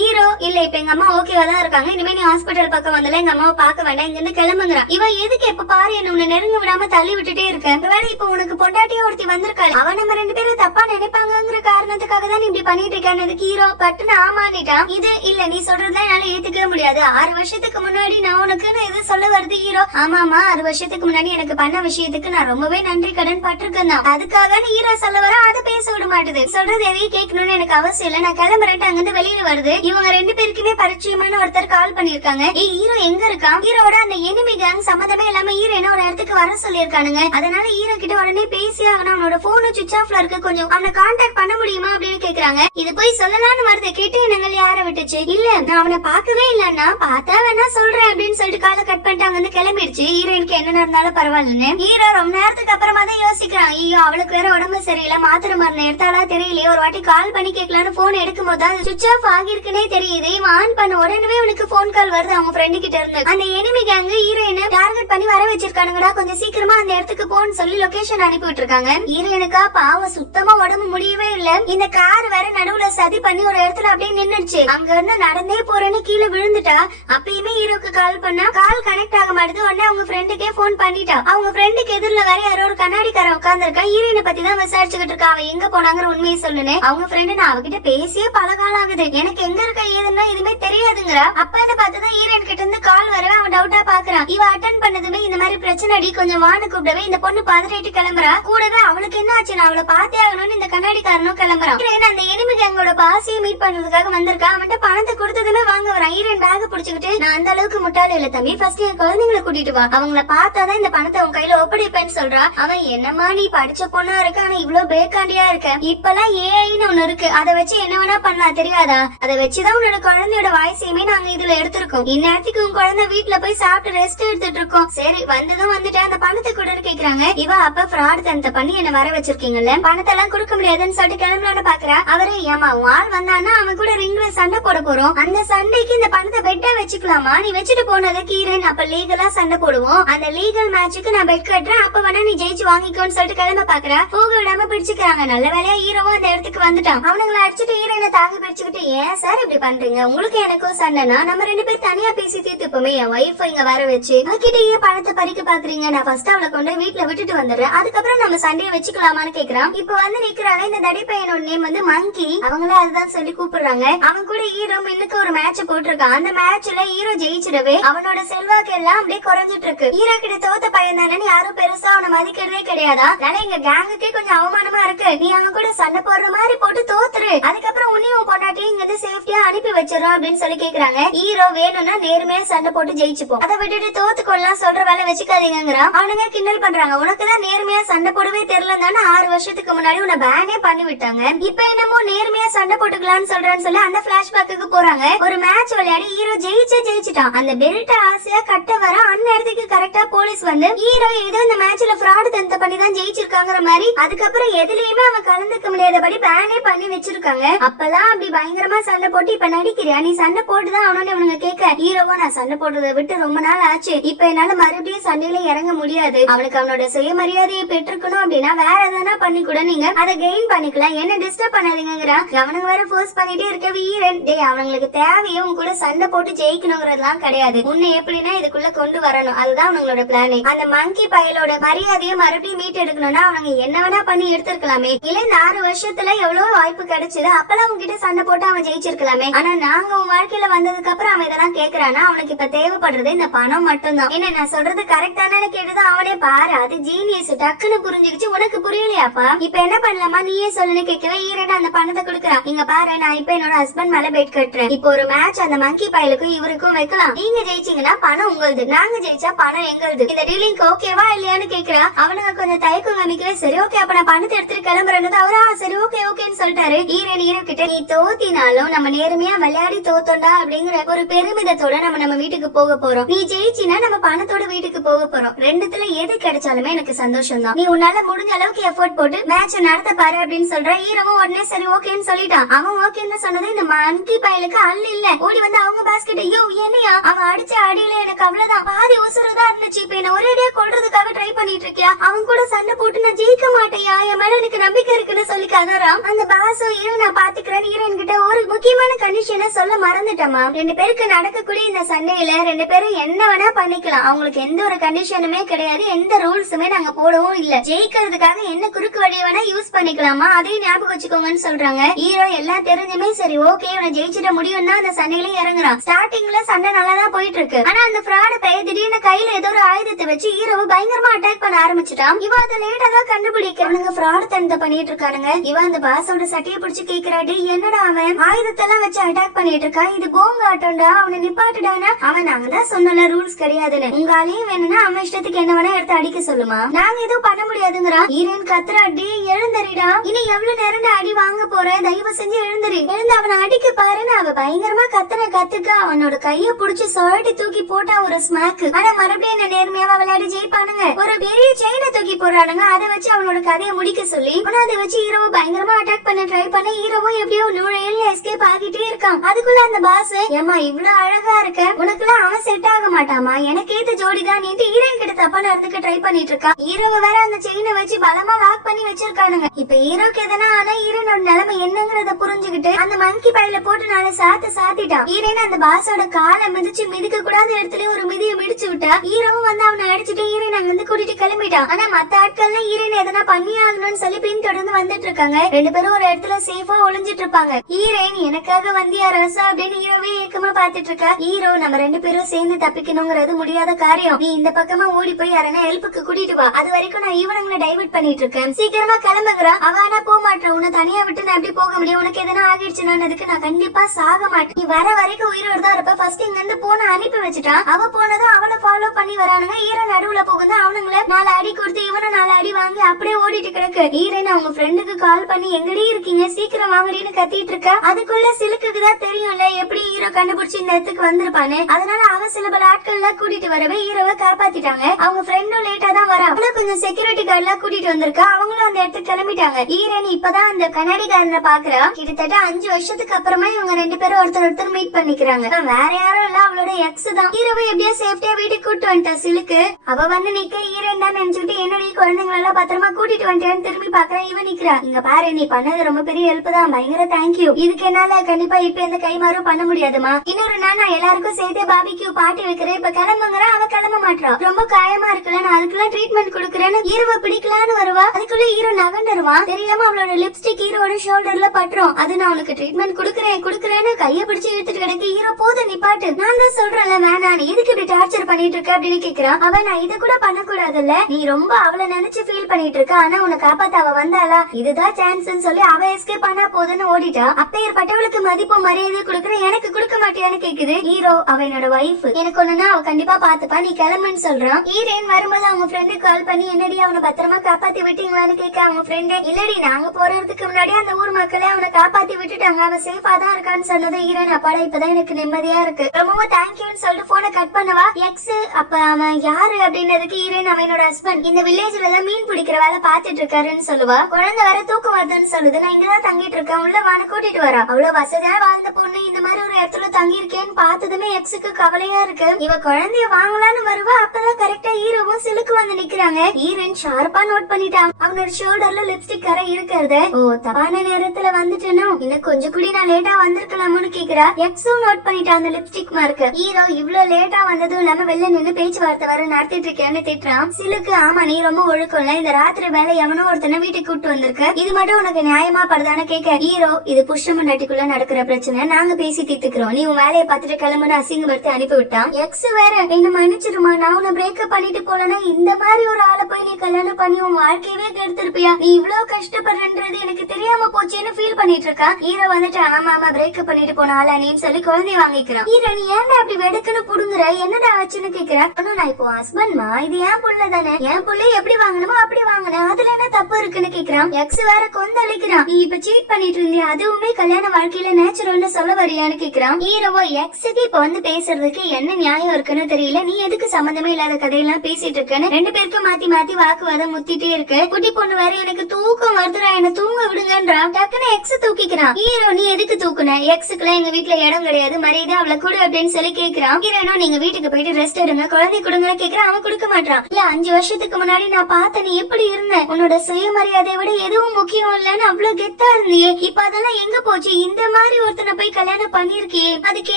ஹீரோ இல்ல இப்ப எங்க அம்மா ஓகேவா தான் இருக்காங்க, இனிமே நீ ஹாஸ்பிட்டல் பக்கம் வந்தல எங்க அம்மாவை பார்க்க வேண்டாம் இங்க இருந்து கிளம்புங்கிறான். இவன் எதுக்கு எப்ப பாரு என்ன உன்னை நெருங்க விடாம தள்ளி விட்டுட்டே இருக்க, ஒருவேளை இப்ப உனக்கு பொண்டாட்டியா ஒருத்தி வந்திருக்காள் அவன் நம்ம 2 பேரும் தப்பா நினைப்பாங்கிற காரணத்துக்காக தான் நீ இப்படி பண்ணிட்டு இருக்கான்னு ஹீரோ பட்டுன்னு ஆமானிட்டான். இது இல்ல நீ சொல்றதுதான் என்னால ஏத்துக்கவே முடியாது, 6 வருஷத்துக்கு முன்னாடி நான் உனக்குன்னு எது சொல்ல வருது ஹீரோ. ஆமாமா 6 வருஷத்துக்கு முன்னாடி எனக்கு பண்ண விஷயத்துக்கு நான் ரொம்பவே நன்றி கடன் பட்டிருக்கேன் தான், அதுக்காக ஹீரோ சொல்ல வர அதை பேச விட மாட்டுது. சொல்றது எதையும் கேட்கணும்னு எனக்கு அவசியம் இல்ல, நான் கிளம்புறேன் அங்கிருந்து வெளியில வருது. இவங்க 2 பேருக்குமே பரிச்சயமான ஒருத்தர் கால் பண்ணிருக்காங்க. ஹீரோ எங்க இருக்கான், ஹீரோட அந்த எனிமி கேங் சம்மந்தமே இல்லாம ஹீரோ என்ன ஒரு இடத்துக்கு வர சொல்லிருக்கானுங்க. அதனால ஹீரோ கிட்ட உடனே பேசி ஆகணும், அவனோட போன் சுவிச் ஆஃப்ல இருக்கு, கொஞ்சம் அவனை கான்டாக்ட் பண்ண முடியுமா அப்படின்னு கேக்குறாங்க. இது போய் சொல்லலாம்னு வருது, கேட்டு நாங்கள் யார விட்டுச்சு இல்ல நான் அவனை பார்க்கவே இல்லன்னா பார்த்தா வேணா சொல்றேன் அப்படின்னு சொல்லிட்டு காலை கட் பண்ணிட்டாங்க வந்து கிளம்பிடுச்சு. ஹீரோயினுக்கு என்ன நடந்தாலும் பரவாயில்லன்னு ஹீரோ ரொம்ப நேரத்துக்கு அப்புறமா தான் யோசிக்கிறான். ஐயோ அவளுக்கு வேற உடம்பு சரியில்லை, மாத்திரை மருந்து எடுத்தாலா தெரியலையே, ஒரு வாட்டி கால் பண்ணி கேட்கலான்னு போன் எடுக்கும் போது அது சுவிச் ஆஃப் ஆகிருக்குன்னே தெரியுது. இவன் ஆன் பண்ண உடனே உனக்கு போன் கால் வருது அவங்க ஃப்ரெண்டு கிட்ட இருந்து. அந்த எனிமி கேங் ஹீரோயினை டார்கெட் பண்ணி வர வச்சிருக்கானுங்கடா, கொஞ்சம் சீக்கிரமா அந்த இடத்துக்கு போன்னு சொல்லி லொகேஷன் அனுப்பி விட்டுருக்காங்க. ஹீரோயினுக்கா பாவம் சுத்தமா உடம்பு முடியவே இல்ல, இந்த கார் வேற நடுவுல சதி பண்ணி ஒரு இடத்துல அப்படியே நின்னுச்சு. அங்க இருந்து நடந்தே போறேன்னு கீழே விழுந்துட்டா. அப்பயுமே ஹீரோக்கு கால் பண்ணா கால் கனெக்ட் ஆக மாட்டேது. உடனே அவங்க ஃப்ரெண்டுக்கே போன் பண்ணிட்டா. அவங்க ஃப்ரெண்டுக்கு எதிரில வேற யாரோ ஒரு கண்ணாடிக்காரன் உட்கார்ந்துருக்கா. ஹீரோயினை பத்தி தான் விசாரிச்சுக்கிட்டு இருக்கா. அவ எங்க போனாங்கிற உண்மையை சொல்லுனே. அவங்க ஃப்ரெண்டு நான் அவகிட்ட பேசியே பல காலம் ஆகுது, எனக்கு எங்க இருக்க ஏதுன்னா எதுவுமே தெரியாதுங்கிறா. அப்ப என்ன பார்த்துதான் ஹீரோயின் கிட்ட இருந்து கால் வரவே அவன் டவுட்டா பாக்குறான். இவ அட்டன் பண்ணதுமே இந்த மாதிரி பிரச்சனை அடி கொஞ்சம் வான்னு கூப்பிடவே இந்த பொண்ணு பதறிட்டு கிளம்புறா. கூடவே அவளுக்கு என்ன ஆச்சு நான் அவளை பார்த்தே ஆகணும்னு இந்த கண்ணாடிக்காரனும் கிளம்புறான். அந்த எனிமி கேங்கோட பாசியை மீட் பண்றதுக்காக வந்திருக்கா. அவன்கிட்ட பணத்தை கொடுத்ததுமே வாங்க வரான். ஹீரோயின் பேக் புடிச்சுக்கிட்டு நான் அந்த அளவுக்கு முட்டாள இல்ல தம்பி, ஃபர்ஸ்ட் என் குழந்தைங்களை கூட்டிட்டு வா, அவங்கள பார்த்தாதான் இந்த பணத்தை உன் கையில ஒப்படைப்பேன்னு சொல்றா. அவன் என்னமா நீ படிச்ச பொண்ணா இருக்க ஆனா இவ்வளவு பேக்காண்டியா இருக்க, இப்பெல்லாம் ஏஐன்னு ஒண்ணு இருக்கு, அதை வச்சு என்ன வேணா பண்ணலாம் தெரியாதா, அதை வச்சுதான் உன்னோட குழந்தையோட வாய்ஸையுமே நாங்க இதுல எடுத்திருக்கோம், இந்நேரத்துக்கு உன் குழந்தை வீட்டுல போய் சாப்பிட்டு ரெஸ்ட் எடுத்துட்டு இருக்கோம், சரி வந்ததும் வந்துட்டு அந்த பணத்தை கூடன்னு கேக்குறாங்க. இவ அப்ப ஃப்ராட் தனத்தை பண்ணி என்ன வர வச்சிருக்கீங்கல்ல, பணத்தை எல்லாம் கொடுக்க முடியாதுன்னு சொல்லிட்டு கிளம்பலான்னு பாக்குறா. அவரே ஏமா உன் ஆள் வந்தானா அவன் கூட ரிங்ல சண்டை போட போறோம், அந்த சண்டைக்கு இந்த பணத்தை பெட்டா வச்சுக்கலாமா, நீ வச்சுட்டு போனதுக்கு ஹீரோயின் அப்ப லீகலா சண்டை போடுவோம், அந்த லீகல் மேட்சுக்கு நான் பெட் கட்டுறேன், அப்ப வேணா நீ ஜெயிச்சு வாங்கிக்கோன்னு சொல்லிட்டு கிளம்ப பாக்குறா. போக விடாம பிடிச்சுக்கிறாங்க. நல்ல வேலையா ஹீரோவும் அந்த இடத்துக்கு வந்துட்டான். அவனுங்களை அடிச்சுட்டு ஹீரோயினை தாங்கி பிடிச்சுக்கிட்டு ஏன் சார் இப்படி பண்றீங்க, உங்களுக்கு எனக்கும் சண்டைனா நம்ம 2 பேரும் தனியா பேசி தீர்த்துப்போமே, என் ஒய்ஃப் இங்க வர வச்சு அவகிட்டயே பணத்தை பறிக்க பாக்குறீங்க, நான் ஃபர்ஸ்ட் அவளை கொண்டு வீட்டுல விட்டுட்டு வந்துடுறேன், அதுக்கப்புறம் நம்ம சண்டையை வச்சுக்கலாமான்னு கேக்குறான். இப்ப வந்து நிக்கிறாங்க இந்த தடி பையனோட நேம் வந்து மங்கி, அவங்களே அதுதான் சொல்லி கூப்பிடுறாங்க. அவன் கூட ஹீரோ இன்னுக்கு ஒரு மேட்ச் போட்டிருக்கான். அந்த மேட்ச்ல ஹீரோ ஜெயிச்சிடவே அவனோட செல்வாக்கு எல்லாம் அப்படியே குறைஞ்சிட்டு இருக்கு. ஹீரோ கிட்ட தோத்த பையன் தானே யாரும் பெருசா அவனை மதிக்கிறதே கிடையாதா, அதனால எங்க கேங்குக்கே கொஞ்சம் அவமானமா இருக்கு, நீ அவன் கூட சண்டை போடுற மாதிரி போட்டு தோத்துரு, அதுக்கப்புறம் உன்னையும் பொண்டாட்டி இங்க இருந்து சேஃப்டியா அனுப்பி வச்சிடறோம் அப்படின்னு சொல்லி கேக்குறாங்க. ஹீரோ வேணும்னா நேர்மையா சண்டை போட்டு ஜெயிச்சுப்போம், அதை விட்டுட்டு தோத்துக்கொள்ளலாம் சொல்ற வேலை வச்சுக்காதீங்கிறான். அவனுங்க கிண்டல் பண்றாங்க. உனக்குதான் நேர்மையா சண்டை போடவே தெரியல தானே 6 வருஷத்துக்கு முன்னாடி உன்னை பேனே பண்ணி விட்டாங்க, இப்ப என்னமோ நேர்மையா சண்டை போட்டுக்கலாம்னு சொல்றான்னு சொல்லி அந்த பிளாஷ்பேக்கு போறாங்க. ஒரு மேட்ச் விளையாடி ஹீரோ ஜெயிச்சிட்டான். அந்த பெல்ட் ஆசையா கட்ட வர அந்நேரத்துக்கு கரெக்டா போலீஸ் வந்து ஹீரோ ஏதோ இந்த மேட்ச்ல ஃப்ராட் தனத்தை பண்ணி தான் ஜெயிச்சிருக்காங்கிற மாதிரி, அதுக்கப்புறம் எதுலயுமே அவன் கலந்து நடந்துக்க முடியாதபடி பேனே பண்ணி வச்சிருக்காங்க. அப்பெல்லாம் அப்படி பயங்கரமா சண்டை போட்டு இப்ப நடிக்கிறியா? நீ சண்டை போட்டுதான் அவனோட இவனுங்க கேட்க, ஹீரோவா நான் சண்டை போடுறதை விட்டு ரொம்ப நாள் ஆச்சு, இப்ப என்னால மறுபடியும் சண்டையில இறங்க முடியாது, அவனுக்கு அவனோட சுயமரியாதையை பெற்றுக்கணும் அப்படின்னா வேற எதனா பண்ணி கூட நீங்க அதை கெயின் பண்ணிக்கலாம், என்ன டிஸ்டர்ப் பண்ணாதீங்கிறான். அவனுங்க வேற ஃபோர்ஸ் பண்ணிட்டே இருக்க வீரன், டேய் அவங்களுக்கு தேவையே உன் கூட சண்டை போட்டு ஜெயிக்கணுங்கிறதுலாம் கிடையாது, உன்னை எப்படின்னா இதுக்குள்ள கொண்டு வரணும், அதுதான் அவங்களோட பிளானே. அந்த மங்கி பயலோட மரியாதையை மறுபடியும் மீட் எடுக்கணும்னா அவங்க என்ன வேணா பண்ணி எடுத்திருக்கலாமே, இல்ல இந்த 6 வருஷத்துல எவ்வளவு வாய்ப்பு கிடைச்சது, அப்பெல்லாம் உங்ககிட்ட சண்டை போட்டு அவன் ஜெயிச்சிருக்கலாமே. ஆனா நாங்க உன் வாழ்க்கையில வந்ததுக்கு அப்புறம் அவன் இதெல்லாம் கேக்குறானா, அவனுக்கு இப்ப தேவைப்படுறது இந்த பணம் மட்டும்தான். என்ன நான் சொல்றது கரெக்டானு கேட்டுதான் அவனே பாரு, அது ஜீனியஸ், டக்குன்னு புரிஞ்சுக்கிச்சு, உனக்கு புரியலையாப்பா, இப்ப என்ன பண்ணலாமா நீயே சொல்லுன்னு கேட்கவே ஈரன் அந்த பணத்தை கொடுக்குறான். இங்க பாரு, நான் இப்ப என்னோட ஹஸ்பண்ட் மேல பெட் கட்டுறேன், இப்போ ஒரு மேட்ச் அந்த மங்கி பயலுக்கும் இவருக்கும் வைக்கலாம், நீங்க ஜெயிச்சீங்கன்னா பணம் உங்களுது, நாங்க ஜெயிச்சா பணம் எங்களுது, இந்த டீலிங் ஓகேவா இல்லையான்னு கேக்குறா. அவனுங்க கொஞ்சம் தயக்கம் காமிக்கவே சரி ஓகே அப்ப நான் பணத்தை எடுத்துட்டு கிளம்புறேன்னு அவரா சரி ஓகே ஓகேன்னு சொல்லிட்டாரு. ஈரன் கிட்ட நீ தோத்தினாலும் நம்ம நேர்மையா விளையாடி தோத்தோண்டா அப்படிங்கிற ஒரு பெருமிதத்தோட நம்ம வீட்டுக்கு போக போறோம், நீ ஜெயிச்சினா நம்ம பணத்தோட வீட்டுக்கு போக போறோம், ரெண்டுத்துல எது கிடைச்சாலுமே எனக்கு சந்தோஷம் தான், நீ உன்னால முடிஞ்ச அளவுக்கு எஃபோர்ட் போட்டு மேட்ச் நடத்த பாரு அப்படின்னு சொல்ற. ஈரவும் உடனே சரி ஓகேன்னு சொல்லிட்டான். அவன் ஓகேன்னு சொன்னது இந்த மங்கி பயலுக்கு அல்ல இல்ல, ஓடி வந்து அவங்க பாஸ்கெட் ஐயோ என்னையா அவன் அடிச்ச அடியில எனக்கு அவ்வளவுதான் பாதி உசுறுதான் இருந்துச்சு, இப்ப என்ன ஒரேடியா கொள்றதுக்காக ட்ரை பண்ணிட்டு இருக்கியா, அவன் கூட சண்டை போட்டு நான் ஜெயிக்க மாட்டேயா, என் மேல எனக்கு நம்பிக்கை இருக்குன்னு சொல்லி கதறான். அந்த பாசோ இரு நான் பாத்துக்கிறேன் ஈரன் கிட்ட ஒரு முக்கியமான கண்டிஷனை சொல்ல மறந்துட்டமா, 2 பேருக்கு நடக்கக்கூடிய இந்த சண்டையில 2 பேரும் என்ன வேணா பண்ணிக்கலாம், அவங்களுக்கு எந்த ஒரு கண்டிஷனுமே கிடையாது, எந்த ரூல்ஸுமே நாங்க போடவும் இல்ல, ஜெயிக்கிறதுக்காக என்ன குறுக்கு வழியை வேணா யூஸ் பண்ணிக்கலாமா, அதையும் ஞாபகம் வச்சுக்கோங்கன்னு சொல்றாங்க. ஹீரோ எல்லாம் தெரிஞ்சுமே சரி ஓகே இவனை ஜெயிச்சிட முடியும்னா அந்த சண்டையில இறங்குறான். ஸ்டார்டிங்ல சண்டை நல்லா தான் போயிட்டு இருக்கு, ஆனா அந்த ஃப்ராட் பையன் திடீர்னு கையில ஏதோ ஒரு ஆயுதத்தை வச்சு ஹீரோவை பயங்கரமா அட்டாக் பண்ண ஆரம்பிச்சுட்டான். இவ அதை லேட்டா தான் கண்டுபிடிக்கிறானுங்க, ஃப்ராட் தனத்தை பண்ணிட்டு இருக்கானுங்க. இவ அந்த பாஸோட சட்டையை பிடிச்சு கேக்குறாடி, என்னடா அவன் ஆயுதத்தெல்லாம் வச்சு அட்டாக் பண்ணிட்டு இருக்கான், இது போங்க ஆட்டோண்டா, அவனை நிப்பாட்டுடானா. அவன் நாங்க தான் சொன்னல ரூல்ஸ் கிடையாதுன்னு, உங்களாலையும் வேணும்னா அவன் இஷ்டத்துக்கு என்ன வேணா எடுத்து அடிக்க சொல்லுமா, நாங்க எதுவும் பண்ண முடியாதுங்கிறான். ஈரன் கத்துறாடி, எழுந்தறிடா, இனி எவ்வளவு நேரம் அடி வாங்க போற, தயவு செஞ்சு எழுந்துரு, எழுந்து அவனை அடிக்க பாருன்னு அவ பயங்கரமா கத்துக்க அவனோட கைய புடிச்சு சொழட்டி தூக்கி போட்டா ஒரு ஸ்மாக். ஆனா மறுபடியும் என்ன நேர்மையாவா விளையாடி ஜெயிப்பானுங்க, ஒரு பெரிய செயினை தூக்கி போடுறானுங்க, அதை வச்சு அவனோட கதையை முடிக்க சொல்லி அதை வச்சு ஹீரோவை பயங்கரமா அட்டாக் பண்ண ட்ரை பண்ண ஹீரோவும் எப்படியோ நுழையில எஸ்கேப் ஆகிட்டே இருக்கான். அதுக்குள்ள அந்த பாஸ் ஏமா இவ்வளவு அழகா இருக்க, உனக்குலாம் அவன் செட் ஆக மாட்டாமா, எனக்கு ஏத்த ஜோடிதான் நீட்டு ஹீரோயின் கிட்ட தப்பா நடந்துக்க ட்ரை பண்ணிட்டு இருக்கான். ஹீரோவை வேற அந்த செயினை வச்சு பலமா லாக் பண்ணி வச்சிருக்கானுங்க. இப்ப ஹீரோக்கு எதனா ஆனா ஹீரோனோட நிலைமை என்னங்கறத புரிஞ்சுக்கிட்டு அந்த மங்கி பையில போட்டு நாளை சாத்திட்டான். ஹீரோயின் அந்த பாஸோட காலை மிதிச்சு மிதிக்க கூடாத இடத்துல ஒரு மிதியை மிதிச்சு விட்டா ஹீரோவும் வந்து அவனை அடிச்சுட்டு ஹீரோயின் அங்க வந்து கூட்டிட்டு கிளம்பிட்டான். ஆனா மத்த ஆட்கள்லாம் ஹீரோயின் எதனா பண்ணி ஆகணும்னு சொல்லி பின் தொடர்ந்து வந்துட்டு இருக்காங்க. 2 பேரும் ஒரு இடத்துல சேஃபா ஒளிஞ்சிட்டு இருப்பாங்க. ஹீரோயின் எனக்காக வந்தியா ரசா அப்படின்னு ஹீரோவே ஏக்கமா பாத்துட்டு இருக்கா. ஹீரோ நம்ம 2 பேரும் சேர்ந்து தப்பிக்கணுங்கிறது முடியாத காரியம், நீ இந்த பக்கமா ஓடி போய் யாரனா ஹெல்ப்புக்கு கூட்டிட்டு வா, அது வரைக்கும் நான் இவனுங்களை டைவர்ட் பண்ணிட்டு இருக்கேன், சீக்கிரமா கிளம்புகிறான். அவனா போக மாட்டான், உன்னை தனியா விட்டு நான் எப்படி போக முடியும், உனக்கு எதனா ஆகிடுச்சுன்னு நான் கண்டிப்பா சாக மாட்டேன், நீ வர வரைக்கும் உயிரோடு தான் இருப்ப. ஃபர்ஸ்ட் இங்க இருந்து போன அனுப்பி வச்சுட்டான். அவ போனதும் அவளை ஃபாலோ பண்ணி வரானுங்க. ஹீரோ நடுவுல போகுது, அவனுங்களை 4 அடி கொடுத்து இவனும் 4 அடி வாங்கி அப்படியே ஓடிட்டு கிடக்கு. ஹீரோயின் அவங்க ஃப்ரெண்டுக்கு கால் பண்ணி எங்கடி இருக்கீங்க சீக்கிரம் வாங்கடின்னு கத்திட்டு இருக்கா. அதுக்குள்ள சிலுக்குக்கு தான் தெரியும்ல எப்படி ஹீரோ கண்டுபிடிச்சு இந்த இடத்துக்கு வந்திருப்பானு, அதனால அவ சில பல ஆட்கள் கூட்டிட்டு வரவே ஹீரோவை காப்பாத்திட்டாங்க. அவங்க ஃப்ரெண்டும் லேட்டா தான் வரா, அவள கொஞ்சம் செக்யூரிட்டி கார்டு எல்லாம் கூட்டிட்டு வந்திருக்கா. அவங்களும் அந்த இடத்துக்கு கிளம்பிட்டாங்க. ஹீரோயின் இப்பதான் அந்த கண்ணாடிக்காரனை பாக்குறா. கிட்டத்தட்ட 5 வருஷத்துக்கு அப்புறமா இவங்க 2 பேரும் ஒருத்தர் மீட் பண்ணிக்கிறாங்க. வேற யாரும் இல்ல, அவளோட எக்ஸ் தான். ஹீரோவை எப்படியா சேஃப்டியா வீட்டுக்கு கூட்டு வந்துட்டா சிலுக்கு. அவ வந்து நிக்க ஹீரோயின் தான் நினைச்சுட்டு என்னடி குழந்தைங்களை எல்லாம் பத்திரமா கூட்டிட்டு வந்துட்டேன்னு திரும்பி பாக்குறா. இவன் நிக்கிறா. இங்க பாரு, நீ பண்ணது ரொம்ப பெரிய ஹெல்ப் தான், பயங்கர தேங்க்யூ. இதுக்கு என்னால கண்டிப்பா இப்ப எந்த கைமாறும் பண்ண முடியாதுமா. இன்னொரு நாள் நான் எல்லாருக்கும் சேர்த்து பாபிக்கு பாட்டி வைக்கிறேன், இப்ப கிளம்புங்கிற. அவ கிளம்ப மாட்டா, ரொம்ப காயமா இருக்குல்ல, நான் அதுக்கெல்லாம் ட்ரீட்மெண்ட் கொடுக்குறேன்னு ஹீரோவை பிடிக்கலான்னு வருவா. அதுக்குள்ள ஹீரோ நகண்டுருவான். தெரியாம அவளோட லிப்ஸ்டிக் ஹீரோட ஷோல்டர்ல பட்டுரும். அது நான் உனக்கு ட்ரீட்மெண்ட் கொடுக்குறேன்னு கைய பிடிச்சு இழுத்துட்டு கிடக்கு. ஹீரோ போத நிப்பாட்டு, நான் தான் சொல்றேன்ல வேணாம், நீ எதுக்கு இப்படி டார்ச்சர் பண்ணிட்டு இருக்க அப்படின்னு கேக்குறான். அவ நான் இத கூட பண்ண கூடாதுல்ல, நீ ரொம்ப அவளை நினைச்சு ஃபீல் பண்ணிட்டு இருக்க, ஆனா உன்னை காப்பாத்த அவ வந்தாளா, இதுதான் சான்ஸ் சொல்லி அவ எஸ்கேப் பண்ணா போதுன்னு ஓடிட்டா. அப்பேற்பட்டவளுக்கு மதிப்பு மரியாதை கொடுக்குற எனக்கு கொடுக்க மாட்டியான்னு கேக்குது ஹீரோ. அவனோட வைஃப் எனக்கு ஒண்ணுன்னா அவ கண்டிப்பா பாத்துப்பா, நீ கிளம்புன்னு சொல்றான். ஹீரோயின் வரும்போது அவங்க ஃப்ரெண்டு கால் பண்ணி என்னடி அவனை பத்திரமா காப்பாத்தி விட்டீங்களான்னு கேட்க அவங்க ஃப்ரெண்டு இல்லடி நாங்க போறதுக்கு முன்னாடி அந்த ஊர் மக்களே அவனை காப்பாத்தி விட்டுட்டாங்க, அவன் சேஃபா தான் இருக்கான்னு சொன்னது ஹீரோயின். அப்பாடா இப்பதான் எனக்கு நிம்மதியா இருக்கு, ரொம்ப தேங்க்யூன்னு சொல்லிட்டு போனை கட் பண்ணவா. எக்ஸ் அப்ப அவன் யாரு அப்படின்னதுக்கு ஹீரோயின் அவனோட ஹஸ்பண்ட் இந்த வில்லேஜ்ல எல்லாம் மீன் பிடிக்கிற வேலை பாத்துட்டு இருக்காருன்னு சொல்லுவா. குழந்தை வர தூக்கம் வருதுன்னு சொல்லுது. நான் இங்கதான் தங்கிட்டு இருக்கேன், உள்ள வான கூட்டிட்டு வரா. அவ்வளவு வசதியா வாழ்ந்த பொண்ணு இந்த மாதிரி ஒரு இடத்துல தங்கி இருக்கேன்னு பார்த்ததுமே எக்ஸுக்கு கவலையா இருக்கு. இவ குழந்தைய வாங்கலான்னு வருவா. அப்பதான் கரெக்டா ஹீரோவும் சிலுக்கு வந்து நிக்கிறாங்க. ஹீரோயின் ஷார்ப்பா நோட் பண்ணிட்டான் அவனோட ஷோல்டர்ல லிப்ஸ்டிக் கரை இருக்கிறது. ஓ தப்பான நேரத்துல வந்துட்டேனோ, இன்னும் கொஞ்சம் கூடி நான் லேட்டா வந்திருக்கலாமோன்னு கேக்குறா. எக்ஸும் நோட் பண்ணிட்டான் அந்த லிப்ஸ்டிக் மார்க். ஹீரோ இவ்வளவு லேட்டா வந்ததும் இல்லாம வெளில நின்னு பேச்சுவார்த்தை வர நடத்திட்டு இருக்கேன்னு திட்டுறான். சிலுக்கு ஆமா நீ ரொம்ப ஒழுக்கம்ல, இந்த ராத்திரி வேலை எவனோ ஒருத்தனை வீட்டுக்கு கூட்டு வந்திருக்க, இது மட்டும் உனக்கு நியாயமா படுதான்னு கேட்க ஹீரோ இது புஷ்டமண்டாட்டிக்குள்ள நடக்கிற பிரச்சனை, நாங்க பேசி தீர்த்துக்கிறோம், நீ உன் வேலையை பார்த்துட்டு கிளம்புன்னு அசிங்கப்படுத்தி அனுப்பி விட்டான். எக்ஸ் வேற என்ன மன்னிச்சிருமா, நான் உன்னை பிரேக்கப் பண்ணிட்டு போலனா இந்த மாதிரி ஒரு ஆளை போய் நீ கல்யாணம் பண்ணி உன் வாழ்க்கையவே கெடுத்திருப்பியா, நீ இவ்வளவு கஷ்டப்படுறன்றது எனக்கு தெரியாம போச்சேன்னு ஃபீல் பண்ணிட்டு இருக்கா. ஹீரோ வந்துட்டு ஆமா ஆமா பிரேக்கப் பண்ணிட்டு போன ஆளா நீன்னு சொல்லி குழந்தைய வாங்கிக்கிறான். ஹீரோ நீ ஏன்டா அப்படி வெடுக்குன்னு புடுங்குற, என்னடா ஆச்சுன்னு கேக்குறா. நான் இப்போ ஹஸ்பண்ட்மா, இது என் புள்ள தானே, என் புள்ள எப்படி வாங்கணுமோ அப்படி வாங்கினேன், அதுல என்ன தப்பு இருக்குன்னு கேக்குறான். எக்ஸ் வேற கொந்தளிக்கிறான். நீ இப்ப சீட் பண்ணிட்டு இருந்தியா, அதுவுமே கல்யாண வாழ்க்கையில நேச்சுரல்னு சொல்ல வரியான்னு கேக்குறான். ஹீரோவோ எக்ஸுக்கு இப்ப வந்து பேசுறதுக்கு என்ன நியாயம் இருக்குன்னு தெரியல, நீ எதுக்கு சம்பந்தமே இல்லாத கதையெல்லாம் பேசிட்டு இருக்கேன்னு ரெண்டு பேருக்கும் மாத்தி மாத்தி வாக்குவாதம் முத்திட்டே இருக்கு. குட்டி பொண்ணு வேற எனக்கு தூக்கம் வருதுடா, என்ன தூங்க விடுங்கன்றா. டக்குன்னு எக்ஸ் தூக்கிக்கிறான். ஹீரோ நீ எதுக்கு தூக்குன, எக்ஸுக்குலாம் எங்க வீட்டுல இடம் கிடையாது, மரியாதை அவளை கொடு அப்படின்னு சொல்லி கேக்குறான். ஹீரோனோ நீங்க வீட்டுக்கு போயிட்டு ரெஸ்ட் எடுங்க, குழந்தை கொடுங்கன்னு கேக்குறான். அவன் கொடுக்க மாட்டான். இல்ல 5 வருஷத்துக்கு முன்னாடி நான் பார்த்த நீ எப்படி இருந்த, உன்னோட சுயமரியாதையை விட எதுவும் முக்கியம் இல்லன்னு அவ்வளவு கெத்தா இருந்தியே, இப்ப அதெல்லாம் எங்க போச்சு, இந்த மாதிரி ஒருத்தனை போய் கல்யாணம் பண்ணிருக்கியே, அதுக்கு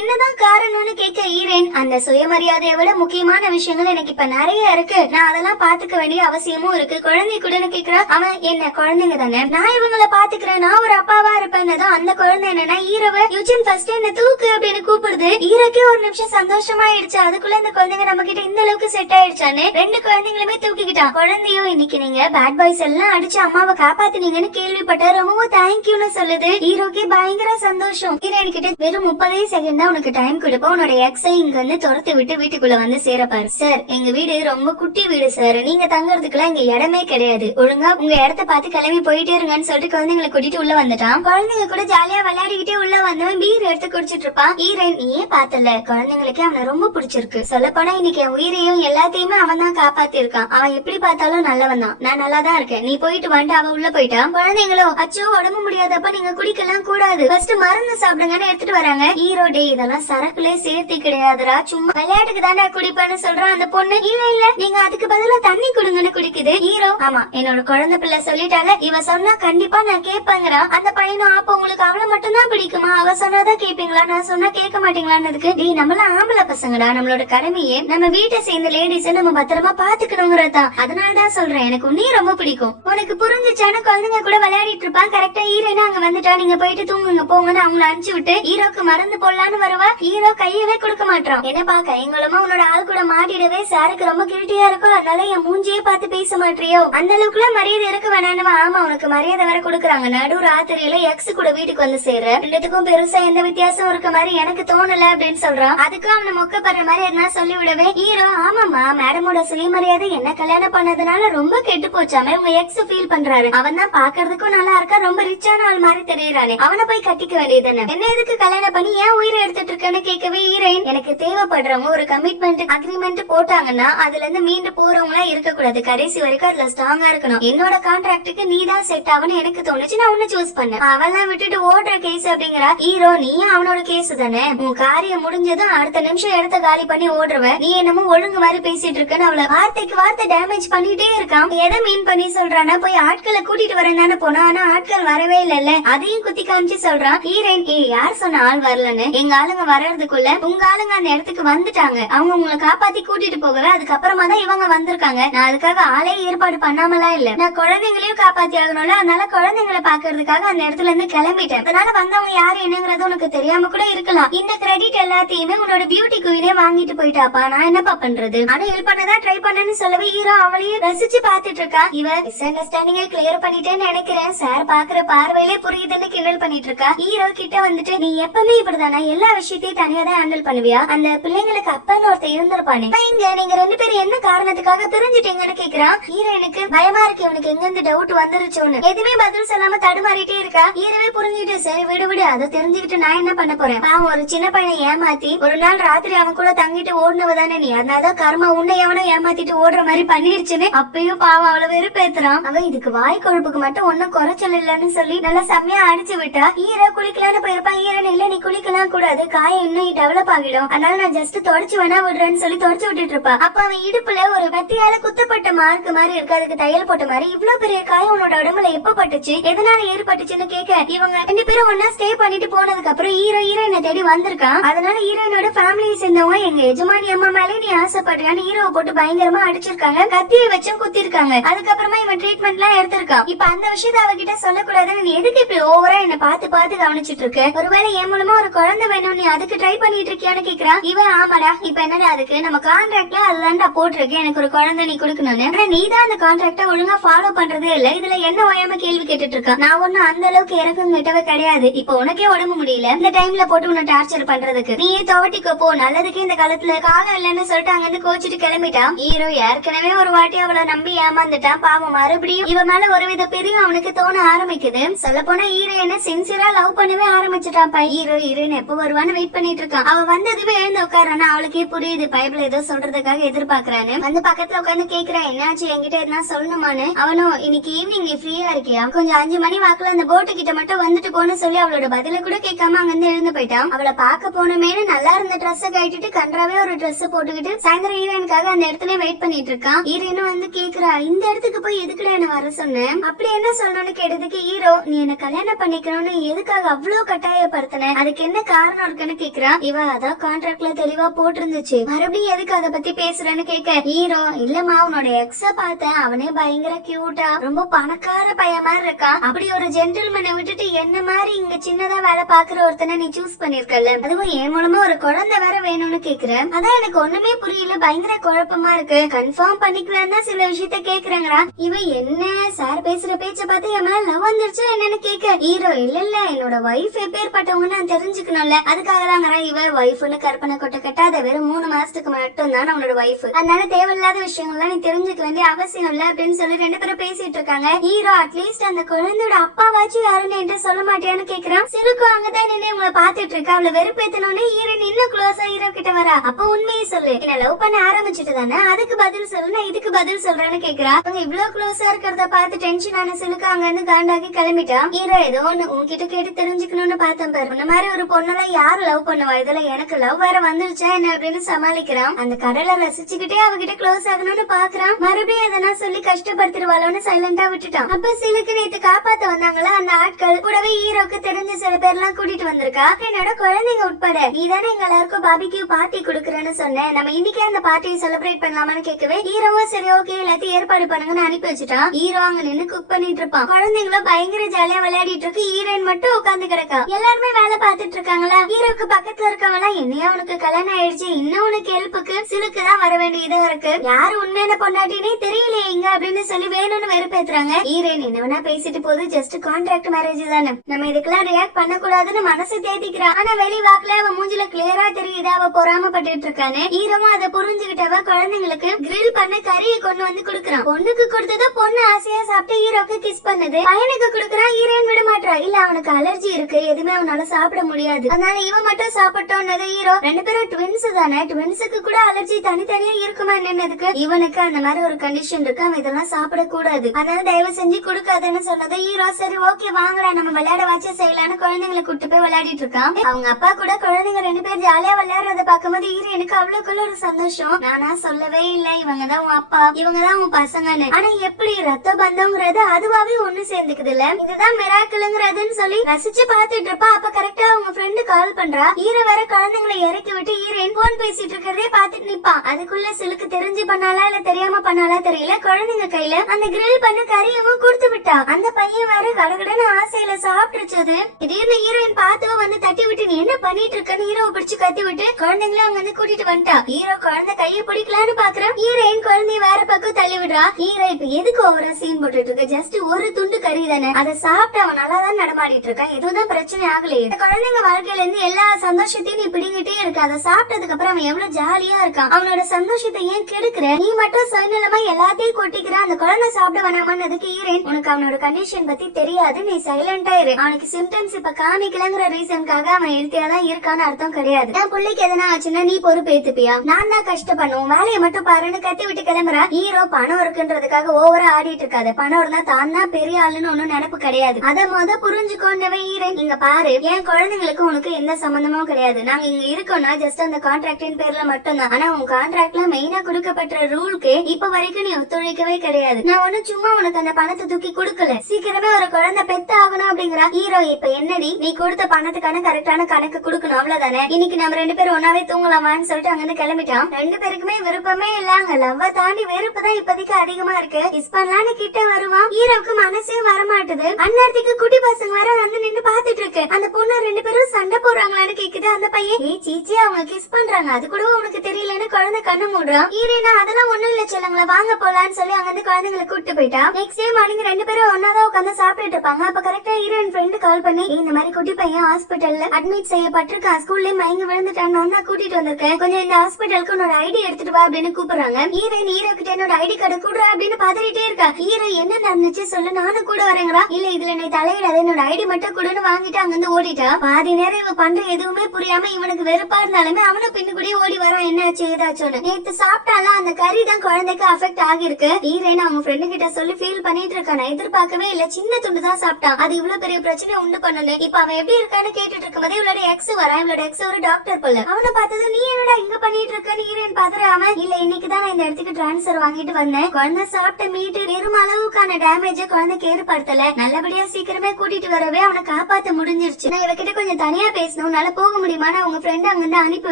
என்னதான் காரணம்னு கேட்க ஹீரோயின் அந்த சுயமரியாதையை விட முக்கியமான விஷயங்கள் எனக்கு இப்ப நிறைய இருக்கு, நான் அதெல்லாம் பாத்துக்க வேண்டிய அவசியமும் இருக்கு, குழந்தை கூடன்னு கேக்குறான். அவன் என்ன குழந்தைங்க தானே, நான் இவங்களை பாத்துக்கிறேன், நான் ஒரு அப்பாவா இருப்பேன்னு தான். அந்த குழந்தை என்னன்னா ஹீரோவை யூஜின் ஃபர்ஸ்ட் என்ன தூக்கு அப்படின்னு கூப்பிடுது. ஹீரோக்கே ஒரு நிமிஷம் சந்தோஷமாயிடுச்சு, அதுக்குள்ள இந்த குழந்தைங்க நம்ம கிட்ட இந்த அளவுக்கு செட் ஆயிடுச்சான்னு ரெண்டு குழந்தைங்களுமே தூக்கிக்கிட்டான். குழந்தையும் இன்னைக்கு நீங்க பேட் பாய்ஸ் எல்லாம் அடிச்சு அம்மாவை காப்பாத்தினீங்கன்னு கேள்விப்பட்ட, ரொம்ப தேங்க்யூன்னு சொல்லுது. ஹீரோக்கே பயங்கர சந்தோஷம். ஹீரோயின் கிட்ட வெறும் 30 செகண்ட் தான் உனக்கு டைம் கொடுப்போம், உன்னோட எக்ஸை இங்க வந்து துரத்து விட்டு வீட்டுக்குள்ள வந்து சேரப்பாரு. சார் எங்க வீடு ரொம்ப குட்டி வீடு சார், நீங்க தங்கறதுக்குலாம் இங்க இடமே கிடையாது, ஒழுங்கா உங்க இடத்த பார்த்து கிளம்பி போயிட்டே இருங்கன்னு சொல்லிட்டு குழந்தைங்களை கூட்டிட்டு உள்ள வந்துட்டான். குழந்தைங்க கூட ஜாலியா விளையாடிக்கிட்டே உள்ள வந்தவன் பீர் எடுத்து குடிச்சிட்டு இருப்பான். ஹீரோயின் நீயே பார்த்தல, குழந்தைங்களுக்கு அவனை ரொம்ப பிடிச்சிருக்கு, சொல்ல போனா இன்னைக்கு என் உயிரையும் எல்லாத்தையுமே அவன் தான் காப்பாத்தி இருக்கான், அவன் எப்படி பார்த்தாலும் நல்லவன் தான், நான் நல்லா தான் இருக்கேன், நீ போயிட்டு வந்துட்டு அவன் உள்ள போயிட்டான். குழந்தைங்களோ அச்சோ உடம்பு முடியாதப்ப நீங்க குடிக்கலாம் கூடாது, ஃபர்ஸ்ட் மருந்து சாப்பிடுங்கன்னு எடுத்துட்டு வராங்க. ஹீரோ டே இதெல்லாம் சரக்குலே சேர்த்தி கிடையாதுடா, சும்மா விளையாட்டுக்கு தாண்டா குடிப்பேன்னு சொல்றான். அந்த பொண்ணு இல்ல இல்ல நீங்க அதுக்கு பதிலா தண்ணி குடுங்கன்னு குடிக்குது. ஹீரோ ஆமா என்னோட குழந்தை பிள்ளை சொல்லிட்டால, இவ சொன்னா கண்டிப்பா நான் கேட்பேங்கிறான். அந்த பையனும் அப்ப உங்களுக்கு அவளை மட்டும் தான் பிடிக்குமா, அவ சொன்னாதான் கேப்பீங்களா, நான் சொன்னா கேட்க மாட்டீங்களான்னு. டே நம்மள ஆம்பளை பசங்கடா, நம்மளோட கடமையே நம்ம வீட்டை சேர்ந்த லேடிஸ் நம்ம பத்திரமா பாத்துக்கணுங்கிறதா, அதனாலதான் சொல்றேன் எனக்கு நீ ரொம்ப பிடிக்கும், உனக்கு புரிஞ்சுச்சான. குழந்தைங்க கூட விளையாடிட்டு இருப்பான். கரெக்டா ஹீரோனா அங்க வந்துட்டா, நீங்க போயிட்டு தூங்குங்க போங்கன்னு அவங்களை அனுப்பிச்சு விட்டு ஹீரோக்கு மறந்து போடலான்னு வருவா. ஹீரோ கையவே கொடுக்க மாட்டான். என்னப்பா கைங்களுமா உன்னோட ஆள் கூட மாட்டிடவே சாருக்கு ரொம்ப கிரிட்டியா இருக்கும், அதனால என் மூஞ்சியே பார்த்து பேச மாட்டியோ, அந்த அளவுக்குள்ள மரியாதை இருக்க வேணான்னு. ஆமா உனக்கு மரியாதை வேற கொடுக்குறாங்க, நடு ராத்திரியில எக்ஸ் கூட வீட்டுக்கு வந்து சேர, ரெண்டுத்துக்கும் பெருசா எந்த வித்தியாசம் இருக்க மாதிரி எனக்கு தோணல அப்படின்னு சொல்றான். அதுக்கு அவனை மொக்கப்படுற மாதிரி எதனா சொல்லி விடவே ஹீரோ ஆமாமா மேடமோட சுயமரியாதை என்ன கல்யாணம் பண்ணதுனால ரொம்ப கெட்டு போச்சாமே, உங்க எக்ஸ் ஃபீல் பண்றாரு, அவன் தான் பாக்குறதுக்கும் நல்லா இருக்கா, ரொம்ப ரிச்சான ஆள் மாதிரி தெரியறானே, அவனை போய் கட்டிக்க வேண்டியதுன்னு. என்ன எதுக்கு கல்யாணம் பண்ணி ஏன் உயிரை எடுத்துட்டு இருக்கேன்னு கேட்கவே ஹீரோயின் எனக்கு தேவைப்படுறவங்க ஒரு கமிட்மெண்ட் அக்ரிமெண்ட் போட்டாங்கன்னா அதுல இருந்து மீண்டு போறவங்களா இருக்க கூடாது, கடைசி வரைக்கும் அதுல ஸ்ட்ராங்கா இருக்கணும், என்னோட கான்ட்ராக்டுக்கு நீ தான் செட் ஆகுன்னு எனக்கு தோணுச்சு, நான் உன்ன சூஸ் பண்ணேன், அவெல்லாம் விட்டுட்டு ஓடுற கேஸ் அப்படிங்கிறா. ஹீரோ நீ அவனோட கேஸ் தானே, உன் காரியம் முடிஞ்சதும் அடுத்த நிமிஷம் இடத்த காலி பண்ணி ஓடுறவ, நீ என்னமோ ஒழுங்கு மாதிரி பேசிட்டு இருக்கன்னு அவளை வார்த்தைக்கு வார்த்தை டேமேஜ் பண்ணிட்டே இருக்கான். எதை மீன் பண்ணி சொல்றானா, போய் ஆட்களை கூட்டிட்டு வரேன் தானே போனா, ஆனா ஆட்கள் வரவே இல்ல, அதையும் குத்தி காமிச்சு சொல்றான். ஹீரோயின் யார் சொன்ன ஆள் வரலன்னு, எங்க ஆளுங்க வர்றதுக்குள்ள உங்க ஆளுங்க அந்த இடத்துக்கு வந்துட்டாங்க, அவங்க உங்களை காப்பாத்தி கூட்டிட்டு போகவே அதுக்கப்புறமா தான் இவங்க வந்திருக்காங்க, நான் அதுக்காக ஆளே ஏற்பாடு பண்ணாமலா இல்ல, நான் குழந்தைங்களையும் காப்பாத்தி ஆகணும்ல, அதனால குழந்தைங்களை பாக்குறதுக்காக அந்த இடத்துல இருந்து கிளம்பிட்டேன், அதனால வந்தவங்க யாரு என்னங்கிறது உனக்கு தெரியாம கூட இருக்கலாம், இந்த கிரெடிட் எல்லாத்தையுமே உன்னோட பியூட்டி குயினே வாங்கிட்டு போயிட்டாப்பா, நான் என்னப்பா பண்றது, ஆனா ஹெல்ப் பண்ணதான் ட்ரை பண்ணேன்னு சொல்லவே ஹீரோ அவளையே ரசிச்சு பாத்துட்டு இருக்கா. இவ மிஸ் அண்டர்ஸ்டாண்டிங்க கிளியர் பண்ணிட்டேன்னு நினைக்கிறேன், சார் பாக்குற பார்வை வேலையை புரியுதுன்னு கிண்டல் பண்ணிட்டு இருக்கா. ஹீரோ கிட்ட வந்துட்டு நீ எப்பவுமே இப்படிதானா, எல்லா விஷயத்தையும் தனியா தான் ஹேண்டில் பண்ணுவியா, அந்த பிள்ளைங்களுக்கு அப்பன்னு ஒருத்தர் இருந்திருப்பானே, இங்க நீங்க ரெண்டு பேரும் என்ன காரணத்துக்காக பிரிஞ்சுட்டீங்கன்னு கேக்குறான். ஹீரோ எனக்கு பயமா இருக்கு, இவனுக்கு எங்க இருந்து டவுட் வந்துருச்சோன்னு எதுவுமே பதில் சொல்லாம தடுமாறிட்டே இருக்கா. ஹீரோவே புரிஞ்சுட்டு சரி விடு விடு, அதை தெரிஞ்சுக்கிட்டு நான் என்ன பண்ண போறேன், அவன் ஒரு சின்ன பையனை ஏமாத்தி ஒரு நாள் ராத்திரி அவன் கூட தங்கிட்டு ஓடுனவதானே நீ, அதனாலதான் கர்மா உன்னை எவனோ ஏமாத்திட்டு ஓடுற மாதிரி பண்ணிருச்சுன்னு அப்பயும் பாவம் அவ்வளவு வெறுப்பேத்துறான். அவன் இதுக்கு வாய் கொழுப்புக்கு மட்டும் ஒன்னும் குறைச்சல் இல்லன்னு சொல்லி நல்லா செம்மையா அடிச்சு விட்டா. ஹீரோ குளிக்கலான்னு போயிருப்பான். ஹீரோன் இல்ல நீ குளிக்கலாம் கூடாது, காயம் இன்னும் டெவலப் ஆகிடும், அதனால நான் ஜஸ்ட் தொடச்சு வேணா விடுறேன்னு சொல்லி தொடச்சு விட்டுட்டு இருப்பா. அப்ப அவன் இடுப்புல ஒரு கத்தியால குத்தப்பட்ட மார்க் மாதிரி இருக்கு, அதுக்கு தையல் போட்ட மாதிரி. இவ்வளவு பெரிய காயம் உன்னோட உடம்புல எப்ப பட்டுச்சு, எதனால ஏற்பட்டுச்சுன்னு கேட்க இவங்க ரெண்டு பேரும் ஒன்னா ஸ்டே பண்ணிட்டு போனதுக்கு அப்புறம் ஹீரோயினை தேடி வந்திருக்கான். அதனால ஹீரோயினோட ஃபேமிலியை சேர்ந்தவங்க எங்க எஜமானி அம்மா மேலே நீ ஆசைப்படுறியான்னு ஹீரோவை போட்டு பயங்கரமா அடிச்சிருக்காங்க, கத்தியை வச்சும் குத்திருக்காங்க. அதுக்கப்புறமா இவன் ட்ரீட்மெண்ட் எல்லாம் எடுத்திருக்கான். இப்ப அந்த விஷயத்த அவகிட்ட சொல்லக்கூடாதுன்னு நீ எதுக்கு இப்படி ஓவரா என்ன பார்த்து பார்த்து கவனிச்சிட்டு இருக்க, ஒருவேளை என் மூலமா ஒரு குழந்தை வேணும் நீ அதுக்கு ட்ரை பண்ணிட்டு இருக்கியான்னு கேக்குறான். இவன் ஆமாடா, இப்ப என்னடா அதுக்கு நம்ம கான்ட்ராக்ட்ல அதுதான்டா போட்டிருக்கு எனக்கு ஒரு குழந்தை நீ கொடுக்கணும்னு, ஆனா நீ தான் அந்த கான்ட்ராக்ட ஒழுங்கா ஃபாலோ பண்றதே இல்ல, இதுல என்ன ஓயாம கேள்வி கேட்டுட்டு இருக்கா. நான் ஒன்னும் அந்த அளவுக்கு இறக்கம் கிட்டவே கிடையாது, இப்ப உனக்கே உடம்பு முடியல, இந்த டைம்ல போட்டு உன்னை டார்ச்சர் பண்றதுக்கு நீயே துவட்டிக்கோ போ, நல்லதுக்கு இந்த காலத்துல காலம் இல்லன்னு சொல்லிட்டு அங்க இருந்து கோச்சிட்டு கிளம்பிட்டான். ஹீரோ ஏற்கனவே ஒரு வாட்டி அவளை நம்பி ஏமாந்துட்டான். பாவம் மறுபடியும் இவ மேல ஒருவித பிரிவு அவனுக்கு தோண ஆரம்பிக்குது. சொல்ல போனா ஹீரோயினை சின்சியரா லவ் பண்ணவே ஆரம்பிச்சுட்டாப்பா. ஹீரோ ஹீரோயின் எப்ப வருவான்னு வெயிட் பண்ணிட்டு இருக்கான். அவ வந்ததுமே எழுந்து உட்காரானா அவளுக்கே புரியுது பைபிள் ஏதோ சொல்றதுக்காக எதிர்பார்க்கறான்னு. வந்து பக்கத்துல உட்காந்து கேக்குறான் என்னாச்சு என்கிட்ட எதுனா சொல்லணுமான்னு. அவனும் இன்னைக்கு ஈவினிங் நீ ஃப்ரீயா இருக்கியா, கொஞ்சம் 5 மணி வாக்குல அந்த போட்டு கிட்ட மட்டும் வந்துட்டு போன்னு சொல்லி அவளோட பதில கூட கேட்காம அங்க இருந்து எழுந்து போயிட்டான். அவளை பாக்க போனமேனு நல்லா இருந்த ட்ரெஸ் கட்டிட்டு கன்றாவே ஒரு ட்ரெஸ் போட்டுக்கிட்டு சாயந்தரம் ஹீரோயினுக்காக அந்த இடத்துல வெயிட் பண்ணிட்டு இருக்கான். ஹீரோயினும் வந்து கேக்குறா இந்த இடத்துக்கு போய் எதுக்குல என்ன வர சொன்னேன், அப்படி என்ன சொல்லணும்னு கேட்டதுக்கு ஹீரோ நீ என்ன கல்யாணம் பண்ணிக்கணும்னு எதுக்காக அவ்வளவு கட்டாயப்படுத்தின, அதுக்கு என்ன காரணம் இருக்குன்னு கேக்குறான். இவ அதான் கான்ட்ராக்ட்ல தெளிவா போட்டிருந்துச்சு, மறுபடியும் எதுக்கு அதை பத்தி பேசுறேன்னு கேட்க ஹீரோ இல்லம்மா உன்னோட எக்ஸ பார்த்தேன், அவனே பயங்கர கியூட்டா ரொம்ப பணக்கார பையன் மாதிரி இருக்கான், அப்படி ஒரு ஜென்டில்மேனை விட்டுட்டு என்ன மாதிரி இங்க சின்னதா வேலை பாக்குற ஒருத்தனை நீ சூஸ் பண்ணிருக்கல, அதுவும் என் மூலமா ஒரு குழந்தை வேற வேணும்னு கேக்குறேன். அதான் எனக்கு ஒண்ணுமே புரியல, பயங்கர குழப்பமா இருக்கு, கன்ஃபார்ம் பண்ணிக்கலாம் தான் சில விஷயத்த கேக்குறாங்கடா. இவ என்ன சார் பேசுற பேச்ச பார்த்து என் மேல லவ் வந்துருச்சு என்னன்னு கேட்க ஹீரோ இல்ல இல்ல என்னோட வைஃப் எப்பேற்பட்டவங்க நான் தெரிஞ்சுக்கணும்ல, அதுக்காக தாங்கறா. இவ வைஃப்னு கற்பனை கொட்ட கட்டாத வெறும் 3 மாசத்துக்கு மட்டும் தான் அவனோட வைஃப், அதனால தேவையில்லாத விஷயங்கள்லாம் நீ தெரிஞ்சுக்க வேண்டிய அவசியம் இல்ல அப்படின்னு சொல்லி 2 பேரும் பேசிட்டு இருக்காங்க. ஹீரோ அட்லீஸ்ட் அந்த குழந்தையோட அப்பாவாச்சும் யாருன்னு என்கிட்ட சொல்ல மாட்டியான்னு கேக்குறான். சிறுக்கும் அங்கதான் நின்று உங்களை பாத்துட்டு இருக்கா. அவளை வெறுப்பேத்தனோன்னு ஹீரோயின் இன்னும் க்ளோஸா ஹீரோ கிட்ட வரா. அப்ப உண்மையை சொல்லு, என்ன லவ் பண்ண ஆரம்பிச்சுட்டு தானே, அதுக்கு பதில் சொல்லு, நான் இதுக்கு பதில் சொல்றேன்னு கேக்குறா. அவங்க இவ்வளவு க்ளோஸா இருக்கிறத பார்த்து டென்ஷன் ஆன சிலுக்கு அங்க இருந்து காண்டாக்கி கிளம்பிட்டான். ஹீரோ ஏதோ ஒண்ணு உன்கிட்ட கேட்டு தெரிஞ்சுக்கணும்னு பார்த்தேன் பாரு, இந்த மாதிரி ஒரு பொண்ணெல்லாம் யாரு லவ் பண்ணுவா, இதுல எனக்கு லவ் வேற வந்துருச்சா என்ன அப்படின்னு சமாளிக்கிறான். அந்த கடலை ரசிச்சுக்கிட்டே அவகிட்ட க்ளோஸ் ஆகணும்னு பாக்குறான். மறுபடியும் எதனா சொல்லி கஷ்டப்படுத்திடுவாளோன்னு சைலண்டா விட்டுட்டான். அப்ப சிலுக்கு நேத்து காப்பாத்த வந்தாங்களா அந்த ஆட்கள் கூடவே ஹீரோக்கு தெரிஞ்ச சில பேர்லாம் கூட்டிட்டு வந்திருக்கா. என்னோட குழந்தைங்க உட்பட நீ தானே எங்க எல்லாருக்கும் பாபிக்கு பார்ட்டி கொடுக்குறேன்னு சொன்னேன், நம்ம இன்னைக்கே அந்த பார்ட்டியை செலிப்ரேட் பண்ணலாமான்னு கேட்கவே ஹீரோவும் சரி ஓகே எல்லாத்தையும் ஏற்பாடு பண்ணுங்கன்னு அனுப்பி வச்சுட்டான். ஹீரோ அங்க நின்னு குக் பண்ணிட்டு இருப்பான். குழந்தைங்களும் பயங்கர ஜாலியா விளையாடிட்டு இருக்கு. ஹீரோயின் மட்டும் உட்கார்ந்து கிடக்கா. எல்லாருமே வேலை பார்த்துட்டு இருக்காங்களா. ஹீரோக்கு பக்கத்துல இருக்கவங்க என்னையா உனக்கு கல்யாணம் ஆயிடுச்சு, இன்னும் உனக்கு ஹெல்ப்புக்கு சிலுக்கு தான் வர வேண்டியதா இருக்கு, யாரு உண்மையான பொண்டாட்டினே தெரியலையே இங்க அப்படின்னு சொல்லி வேணும்னு வெறுப்பேத்துறாங்க. ஹீரோயின் என்ன வேணா பேசிட்டு போது ஜஸ்ட் கான்ட்ராக்ட் மேரேஜ் தானே, நம்ம இதுக்கெல்லாம் ரியாக்ட் பண்ண கூடாதுன்னு மனசு தேத்திக்கிறா. ஆனா வெளி வாக்குல அவ மூஞ்சில கிளியரா தெரியுது அவ பொறாமப்பட்டு இருக்கானு. ஹீரோவும் அதை புரிஞ்சுக்கிட்டவ குழந்தைங்களுக்கு கிரில் பண்ண கறியை கொண்டு வந்து கொடுக்கறான். பொண்ணுக்கு கொடுத்தத பொண்ணு ஆசையா சாப்பிட்டு ஹீரோக்கு கிஸ் பண்ணுது. பையனுக்கு கொடுக்கறான். ஹீரோயின் விட மாட்டா. இல்ல அவனுக்கு அலர்ஜி இருக்கு, எதுவுமே அவனால சாப்பிட முடியாது, அதனால இவன் மட்டும் சாப்பிட்டோன்னது ஹீரோ. 2 பேரும் ட்வின்ஸ் தானே, ட்வின்ஸுக்கு கூட அலர்ஜி தனித்தனியா இருக்குமா என்னதுக்கு, இவனுக்கு அந்த மாதிரி ஒரு கண்டிஷன் இருக்கு, அவன் இதெல்லாம் சாப்பிட கூடாது, அதனால தயவு செஞ்சு கொடுக்காதுன்னு சொன்னது ஹீரோ. சரி ஓகே வாங்கடா நம்ம விளையாட வச்சு செய்யலான்னு குழந்தைங்களை கூட்டு போய் விளையாடிட்டு இருக்கான். அவங்க அப்பா கூட குழந்தைங்க 2 பேர் ஜாலியா விளையாடுறத பாக்கும்போது ஹீரோனுக்கு அவ்வளவுக்குள்ள ஒரு சந்தோஷம். நானா சொல்லவே இல்ல இவங்கதான் உன் அப்பா இவங்கதான் உன் பசங்கன்னு. ஆனா எப்படி ரத்த பந்தம்ங்கிறது அதுவாவே ஒண்ணு சேர்ந்துக்குது இல்ல, இதுதான் மிராக்கிள்ங்கிறதுன்னு சொல்லி ரசிச்சு பாத்துட்டு இருப்பா. அப்ப கரெக்டா அவங்க ஃப்ரெண்டு கால் பண்றா. ஹீரோ வேற குழந்தைங்களை இறக்கி விட்டு ஹீரோயின் போன் பேசிட்டு இருக்கிறதே பாத்துட்டு நிப்பான். அதுக்குள்ள சிலுக்கு தெரிஞ்சு பண்ணாலா இல்ல தெரியாம பண்ணாலா தெரியல, குழந்தைங்க கையில அந்த கிரில் பண்ண கறியவும் கொடுத்து விட்டா. அந்த பையன் வேற கடகடன்னு ஆசையில சாப்பிட்டுச்சது. திடீர்னு ஹீரோயின் பார்த்துவ வந்து தட்டி விட்டு நீ என்ன பண்ணிட்டு இருக்கன்னு ஹீரோவை பிடிச்சு கத்தி விட்டு குழந்தைங்களும் அங்க வந்து கூட்டிட்டு வந்துட்டா. ஹீரோ குழந்தை கையை பிடிக்கலான்னு பாக்குறான். ஹீரோயின் குழந்தைய வேற பக்கம் தள்ளி விடுறா. ஹீரோ இப்ப எதுக்கு ஓவரா சீன் போட்டுட்டு இருக்க, ஜஸ்ட் ஒரு துண்டு கறி தானே, அதை சாப்பிட்டு அவன் நல்லா தான் நடமாடிட்டு இருக்கான், எதுவும் பிரச்சனை ஆகலையே. இந்த குழந்தைங்க வாழ்க்கையில இருந்து எல்லா சந்தோஷத்தையும் நீ பிடிங்கிட்டே இருக்க. அதை சாப்பிட்டதுக்கு அப்புறம் அவன் எவ்வளவு ஜாலியா இருக்கான். அவனோட சந்தோஷத்தை ஏன் கெடுக்கிற? நீ மட்டும் சுயநலமா எல்லாத்தையும் கொட்டிக்கிற. அந்த குழந்தை சாப்பிட வேணாமான்னதுக்கு ஈரன், உனக்கு அவனோட கண்டிஷன் பத்தி தெரியாது, நீ சைலண்டா இரு. அவனுக்கு சிம்டம்ஸ் இப்ப காமிக்கலங்கிற ரீசனுக்காக அவன் ஹெல்த்தியா தான் இருக்கான்னு அர்த்தம் கிடையாது. என் பிள்ளைக்கு எதனா ஆச்சுன்னா நீ பொறுப்பு ஏத்துப்பியா? நான் தான் கஷ்டப்பண்ணும், வேலையை மட்டும் பாருன்னு கத்தி விட்டு கிளம்புற. ஹீரோ பணம் இருக்குன்றதுக்காக ஓவரா ஆடிட்டு இருக்காது. பணம் இருந்தா தான் தான் பெரிய ஆளுன்னு ஒண்ணும் நினைப்பு கிடையாது. அத புரிஞ்சுக்கொண்டவன் ஈரன், இங்க பாரு, என் குழந்தைங்களுக்கு உனக்கு எந்த சம்பந்தமும் கிடையாது. நாங்க இங்க இருக்கோம்னா ஜஸ்ட் அந்த கான்ட்ராக்டின் பேர்ல மட்டும்தான். ஆனா உன் கான்ட்ராக்ட்ல மெயினா கொடுக்கப்பட்ட ரூலுக்கு இப்ப வரைக்கும் நீ ஒத்துழைக்கவே கிடையாது. நான் ஒண்ணு சும்மா உனக்கு அந்த பணத்தை தூக்கி கொடுக்கல, சீக்கிரமே ஒரு குழந்தை பெத்த ஆகணும் அப்படிங்கிற. ஹீரோ, இப்ப என்னடி நீ கொடுத்த பணத்துக்கான கரெக்டான கணக்கு கொடுக்கணும், அவ்வளவுதானே. இன்னைக்கு நம்ம 2 பேரும் ஒன்னாவே தூங்கலாமான்னு சொல்லிட்டு அங்கிருந்து கிளம்பிட்டான். 2 பேருக்குமே விருப்பமே இல்ல. அங்க லவ்வ தாண்டி வெறுப்பு தான் இப்போதைக்கு அதிகமா இருக்கு. கிஸ் பண்ணலான்னு கிட்ட வருவான். ஹீரோவுக்கு மனசே வரமாட்டுது. அந்நேரத்துக்கு குட்டி பசங்க வர வந்து நின்னு பாத்துட்டு இருக்கு. அந்த பொண்ணு 2 பேரும் சண்டை போடுறாங்களான்னு கேக்குது. அந்த பையன், ஏ சீச்சி, அவங்க கிஸ் பண்றாங்க, அது கூட உனக்கு தெரியலன்னு குழந்தை கண்ணு மூடுறான். ஈரேனா, அதெல்லாம் ஒண்ணும் இல்ல செல்லங்களா, வாங்க போலான்னு சொல்லி அங்க இருந்து குழந்தைங்களை கூட்டு போயிட்டா. நெக்ஸ்ட் டே மார்னிங் 2 பேரும் ஒன்னாதான் உட்காந்து சாப்பிட்டு இருப்பாங்க. அப்ப கரெக்டா ஹீரோயின் ஃப்ரெண்ட் கால் பண்ணி, இந்த மாதிரி குட்டி பையன் ஹாஸ்பிட்டல்ல அட்மிட் செய்யப்பட்டிருக்கான், ஸ்கூல்ல மயங்கி விழுந்துட்டான், நான் தான் கூட்டிட்டு வந்திருக்கேன், கொஞ்சம் இந்த ஹாஸ்பிட்டலுக்கு உன்னோட ஐடி எடுத்துட்டு வா அப்படின்னு கூப்பிடுறாங்க. ஹீரோயின் ஹீரோ கிட்ட என்னோட ஐடி கார்டு கூடுறா அப்படின்னு பதறிட்டே இருக்கா. ஹீரோ, என்ன நடந்துச்சு சொல்லு, நானும் கூட வரேங்கிறா. இல்ல இதுல நீ தலையிடாத, என்னோட ஐடி மட்டும் கூடன்னு வாங்கிட்டு அங்க இருந்து ஓடிட்டா. பாதி நேரம் இவ பண்ற எதுவுமே புரியாம இவனுக்கு வெறுப்பா இருந்தாலுமே அவனும் பின்னு கூட ஓடி வரான், என்னாச்சு ஏதாச்சுன்னு. நேத்து சாப்பிட்டால அந்த கறி தான் குழந்தைக்கு அஃபெக்ட் ஆகிருக்கு. ஹீரோயின் அவங்க ஃப்ரெண்டு கிட்ட சொல்லி ஃபீல் பண்ணிட்டு இருக்கா. நான் எதிர்பார்க்கவே இல்ல, சின்ன துண்டு தான் சாப்பிட்டான், அது இவ்வளவு பெரிய பிரச்சனை உண்டு பண்ணணும். இப்ப அவன் எப்படி இருக்கான்னு கேட்டுட்டு இருக்கும்போது இவளோட எக்ஸ் வரா. இவளோட எக்ஸ் ஒரு டாக்டர் போல. அவனை பார்த்தது, நீ என்னடா இங்க பண்ணிட்டு இருக்கன்னு ஹீரோயின் பாத்துறாம, இல்ல இன்னைக்கு தான் நான் இந்த இடத்துக்கு டிரான்ஸ்ஃபர் வாங்கிட்டு வந்தேன், குழந்தை சாப்பிட்ட மீட்டு வெறும் அளவுக்கான டேமேஜ் குழந்தைக்கு ஏற்படுத்தல, நல்லபடியா சீக்கிரமே கூட்டிட்டு வரவே அவனை காப்பாத்த முடிஞ்சிருச்சு. நான் இவகிட்ட கொஞ்சம் தனியா பேசணும், உன்னால போக முடியுமான்னு அவங்க ஃப்ரெண்ட் அங்க இருந்து அனுப்பி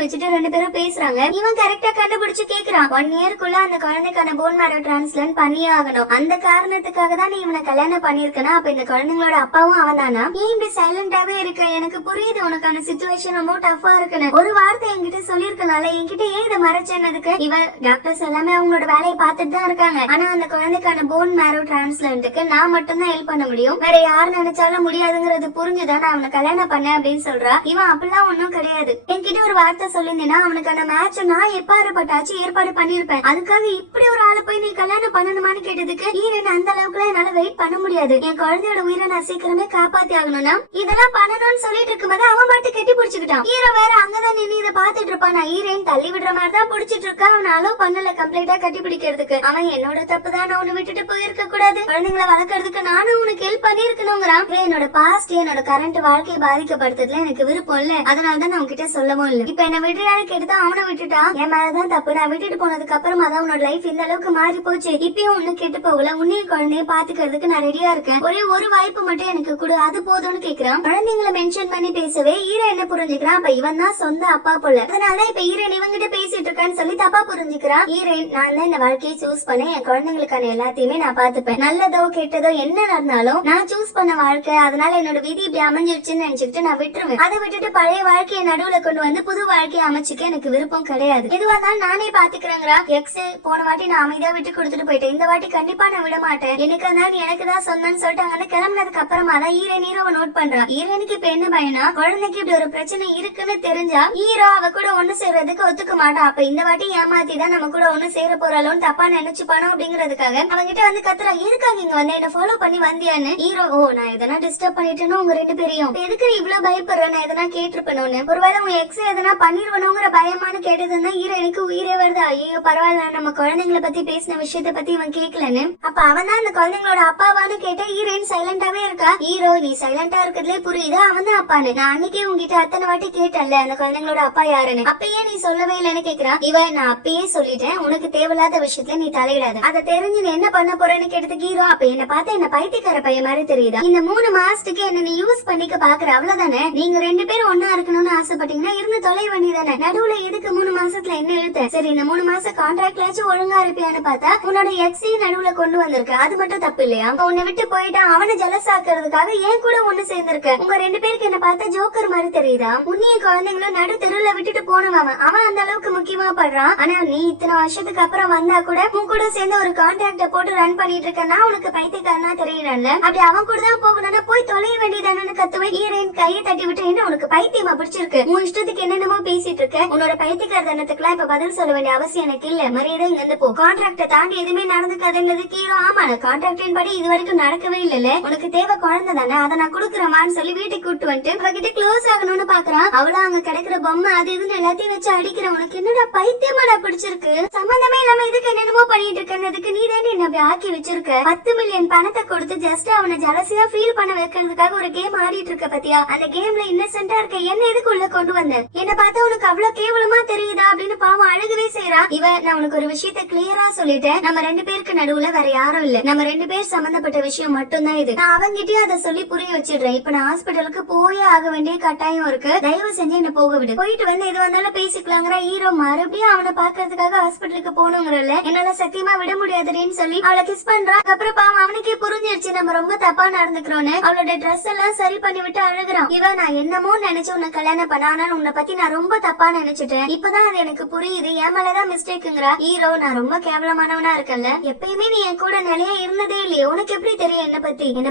வச்சுட்டு 2 பேரும் பேசுறாங்க. இவன் கரெக்டா கண்டுபிடிச்சு கேக்குறான், 1 இயர்க்குள்ள அந்த குழந்தைக்கான போன் மேரோ டிரான்ஸ்பிளான்ட் பண்ணியே ஆகணும். அந்த காரணத்துக்காக தான் நீ இவனை கல்யாணம் பண்ணிருக்கனா? அப்ப இந்த குழந்தைங்களோட அப்பாவும் அவன் தானா? நீ இப்படி சைலண்டாவே இருக்க, எனக்கு புரியுது உனக்கான சிச்சுவேஷன் ரொம்ப டஃபா இருக்குன்னு. ஒரு வார்த்தை என்கிட்ட சொல்லிருக்கனால என்கிட்ட ஏன் இதை மறைச்சேன்னதுக்கு, இவன் டாக்டர்ஸ் எல்லாமே அவங்களோட வேலையை பார்த்துட்டு தான் இருக்காங்க. ஆனா அந்த குழந்தைக்கான போன் மேரோ டிரான்ஸ்பிளான்ட்டுக்கு நான் மட்டும் தான் ஹெல்ப் பண்ண முடியும், வேற யாரு நினைச்சாலும் முடியாதுங்கிறது புரிஞ்சுதான் நான் அவனை கல்யாணம் பண்ணேன் அப்படின்னு சொல்றா. இவன் அப்படிலாம் ஒண்ணும் கிடையாது, என்கிட்ட ஒரு வார்த்தை சொல்லிருந்தேன்னா அவனுக்கான மேட்ச் நான் எப்பாறுபட்டாச்சு ஏற்பாடு பண்ணிருப்பேன், அதுக்காக இப்படி ஒரு ஆளை போய் நீ கல்யாணம் பண்ணணுமான்னு கேட்டதுக்கு, ஈரன் அந்த அளவுக்கு என்னால வெயிட் பண்ண முடியாது, என் குழந்தையோட உயிரை நான் சீக்கிரமே காப்பாத்தி ஆகணும்னா இதெல்லாம் பண்ணணும்னு சொல்லிட்டு இருக்கும்போது அவன் பாட்டு கட்டி பிடிச்சுக்கிட்டான். ஹீரோ வேற அங்கதான் நின்று இதை பாத்துட்டு இருப்பான். நான் ஈரன் தள்ளி விடுற மாதிரி தான் பிடிச்சிட்டு இருக்கா. அவன் அலோவ் பண்ணல கம்ப்ளீட்டா கட்டி பிடிக்கிறதுக்கு. அவன் என்னோட தப்பு தான், நான் உன்னை விட்டுட்டு போயிருக்க கூடாது, குழந்தைங்களை வளர்க்கறதுக்கு நானும் உனக்கு ஹெல்ப் பண்ணிருக்கணுங்கிறான். என்னோட பாஸ்ட் என்னோட கரண்ட் வாழ்க்கையை பாதிக்கப்படுத்துறதுல எனக்கு விருப்பம் இல்ல, அதனாலதான் நான் உன்கிட்ட சொல்லவும் இல்ல. இப்ப என்ன விட்டுறான்னு கேட்டுதான் அவனை விட்டுட்டான். என் மேலதான் தப்பு, நான் விட்டுட்டு போனதுக்கு அப்புறமா தான் உன்னோட லைஃப் இந்த அளவுக்கு மாறி போச்சு. இப்பயும் ஒண்ணு கெட்டு போகல, உன்னையும் குழந்தைய பாத்துக்கிறதுக்கு நான் ரெடியா இருக்கேன், ஒரே ஒரு வாய்ப்பு மட்டும் எனக்கு கூட, அது போதும்னு கேக்குறான். குழந்தைங்களை மென்ஷன் பண்ணி பேசவே ஹீரோ என்ன புரிஞ்சுக்கிறான், அப்ப இவன் தான் சொந்த அப்பா போல, அதனாலதான் இப்ப ஹீரோயின் இவங்கிட்ட பேசிட்டு இருக்கான்னு சொல்லி தப்பா புரிஞ்சுக்கிறான். ஹீரோயின், நான் தான் இந்த வாழ்க்கையை சூஸ் பண்ணேன், என் குழந்தைங்களுக்கான எல்லாத்தையுமே நான் பாத்துப்பேன், நல்லதோ கெட்டதோ என்ன நடந்தாலும் நான் சூஸ் பண்ண வாழ்க்கை, அதனால என்னோட விதி இப்படி அமைஞ்சிருச்சுன்னு நினைச்சுக்கிட்டு நான் விட்டுருவேன். அதை விட்டுட்டு பழைய வாழ்க்கையை நடுவுல கொண்டு வந்து புது வாழ்க்கையை அமைச்சுக்க எனக்கு விருப்பம் கிடையாது, எதுவா தான் நானே பாத்துக்கிறேங்கிறா. எக்ஸ், போன வாட்டி நான் அமைதியா விட்டு கொடுத்துட்டு போயிட்டேன், இந்த வாட்டி கண்டிப்பா நான் விட மாட்டேன், எனக்கு தான் எனக்கு தான் சொன்னேன்னு சொல்லிட்டு அங்க கிளம்பினதுக்கு அப்புறமா தான் ஹீரோவை நோட் பண்றான். ஹீரோனுக்கு இப்ப என்ன பயனா, குழந்தைக்கு இப்படி ஒரு பிரச்சனை இருக்குன்னு தெரிஞ்சா ஹீரோ அவ கூட ஒண்ணு சேர்றதுக்கு ஒத்துக்க மாட்டான். அப்ப இந்த வாட்டி ஏமாத்தி தான் நம்ம கூட ஒண்ணு சேர போறாளோன்னு தப்பா நினைச்சுப்பானோ அப்படிங்கறதுக்காக அவங்கிட்ட வந்து கத்துறா, எதுக்காக இங்க வந்து என்ன ஃபாலோ பண்ணி வந்தியான்னு. ஹீரோ, ஓ நான் எதனா டிஸ்டர்ப் பண்ணிட்டேன்னு உங்க 2 பேரையும், எதுக்கு நீ இவ்வளவு பயப்படுற, நான் எதனா கேட்டிருப்பேன்னு, ஒருவேளை உங்க எக்ஸ் எதனா பண்ணிருவனுங்கிற பயமானு கேட்டதுன்னா ஹீரோ எனக்கு உயிரே வருது. ஐயோ பரவாயில்ல, நம்ம குழந்தைங்களை பத்தி பேசின விஷயத்த பத்தி இவன் கேட்கலன்னு. அப்ப அவன் தான் அந்த குழந்தைங்களோட அப்பாவான்னு கேட்ட ஹீரோயின் சைலண்டாவே இருக்கா. ஹீரோ, நீ சைலண்டா இருக்கிறதுலே புரியுது அவன் தான் அப்பான்னு, நான் அன்னைக்கே உங்ககிட்ட அத்தனை வாட்டி கேட்டல அந்த குழந்தைங்களோட அப்பா யாருன்னு, அப்பயே நீ சொல்லவே இல்லைன்னு கேக்குறா. இவன், நான் அப்பயே சொல்லிட்டேன், உனக்கு தேவையில்லாத விஷயத்துல நீ தலையிடாது, அதை தெரிஞ்சு நீ என்ன பண்ண போறேன்னு கேட்டதுக்கு ஹீரோ, அப்ப என்ன பார்த்தா என்ன பைத்தியக்கார பையன் மாதிரி தெரியுதா, இந்த 3 மாசத்துக்கு என்ன நீ யூஸ் பண்ணிக்க பாக்குற, அவ்வளவுதானே, நீங்க 2 பேரும் ஒன்னா இருக்கணும்னு ஆசைப்பட்டீங்கன்னா இருந்து தொலை வேண்டியதானே, நடுவுல எதுக்கு 3 மாசத்துல என்ன இழுத்த, சரி இந்த 3 மாசம் கான்ட்ராக்ட்லாச்சும் ஒழுங்கா இருப்பியான்னு பார்த்தா உன்னோட எக்ஸையும் நடுவுல கொண்டு வந்திருக்க, அது மட்டும் தப்பு இல்லையா, உன்னை விட்டு போயிட்டா அவனை ஜலஸ் ஆக்குறதுக்காக ஏன் கூட ஒண்ணு சேர்ந்திருக்க, உங்க 2 பேருக்கு என்ன பார்த்தா ஜோக்கர் மாதிரி தெரியுதா, உன்னைய குழந்தைங்களும் நடு தெருவுல விட்டுட்டு போனவன் அவன் அந்த அளவுக்கு முக்கியமா படுறான், ஆனா நீ இத்தனை வருஷத்துக்கு அப்புறம் வந்தா கூட உன் கூட சேர்ந்து ஒரு கான்ட்ராக்ட போட்டு ரன் பண்ணிட்டு இருக்கனா உனக்கு பைத்தியக்காரனா தெரியறல்ல, அப்படி அவன் கூட தான் போகணும்னா போய் தொலைய வேண்டியதானு கத்துவேன். ஹீரோயின் கையை தட்டி விட்டு, என்ன உனக்கு பைத்தியமா பிடிச்சிருக்கு, உன் இஷ்டத்துக்கு என்னென்னமோ பேசிட்டு இருக்க, உன்னோட பைத்தியக்காரத்தனத்துக்குலாம் இப்ப பதில் சொல்ல வேண்டிய அவசியம் எனக்கு இல்ல, மரியாதை இங்க இருந்து போ, கான்ட்ராக்ட தாண்டி எதுவுமே நடந்துக்காதுன்றது ஹீரோ. ஆமா, கான்ட்ராக்டின் படி இது வரைக்கும் நடக்கவே இல்ல, உனக்கு தேவை குழந்தை தானே, அதை நான் குடுக்குறேமான்னு சொல்லி வீட்டுக்கு கூட்டு வந்துட்டு அவகிட்ட க்ளோஸ் ஆகணும்னு பாக்குறான். அவள அங்க கிடைக்கிற பொம்மை அது இதுன்னு எல்லாத்தையும் வச்சு அடிக்கிற. உனக்கு என்னடா பைத்தியமாடா பிடிச்சிருக்கு, சம்பந்தமே இல்லாம இதுக்கு என்னென்னமோ பண்ணிட்டு இருக்கதுக்கு நீ தானே என்ன அப்படி ஆக்கி வச்சிருக்க. 10 மில்லியன் பணத்தை கொடுத்து ஜஸ்ட் அவனை ஜலசியா ஃபீல் பண்ண வைக்கிறதுக்காக ஒரு கேம் ஆடிட்டு இருக்க பத்தியா. அந்த கேம்ல இன்னசென்ட்டா இருக்க என்ன எதுக்கு உள்ள கொண்டு வந்த, என்ன பார்த்தா உனக்கு அவ்வளவு கேவலமா தெரியுதா அப்படின்னு பாவம் அழுகவே செய்யறா. இவ, நான் உனக்கு ஒரு விஷயத்த கிளியரா சொல்லிட்டேன், நம்ம 2 பேருக்கு நடுவுல வேற யாரும் இல்ல, நம்ம 2 பேர் சம்பந்தப்பட்ட விஷயம் மட்டும்தான் இது. நான் அவங்கிட்டயும் அதை சொல்லி புரிய வச்சிடுறேன். இப்ப நான் ஹாஸ்பிட்டலுக்கு போயே ஆக வேண்டிய கட்டாயம் இருக்கு, தயவு செஞ்சு என்ன போக விடு, போயிட்டு வந்து எது வந்தாலும் பேசிக்கலாங்கிற ஹீரோ. மறுபடியும் அவனை பாக்குறதுக்காக ஹாஸ்பிட்டலுக்கு போகணுங்கிறல என்னால சத்தியமா விட முடியாதுன்னு சொல்லி அவளை கிஸ் பண்றான். அப்புறம் பாவம் அவனுக்கே புரிஞ்சிருச்சு நம்ம ரொம்ப தப்பா நடந்துக்கிறோன்னு. அவளோட ட்ரெஸ் எல்லாம் சரி பண்ணி விட்டு அழுகுறான். இவன், நான் என்னமோ நினைச்சு உன்னை கல்யாணம் பண்ண, ஆனா உன்னை பத்தி நான் ரொம்ப தப்பா நினைச்சிட்டேன், இப்பதான் அது எனக்கு புரியுது, என் மேலதான் மிஸ்டேக்குங்கிறா. ஹீரோ, நான் ரொம்ப கேவலமானவனா இருக்கல, எப்பயுமே நீ என் கூட நிலையா இருந்ததே இல்லையே, உனக்கு எப்படி தெரியும் என்னை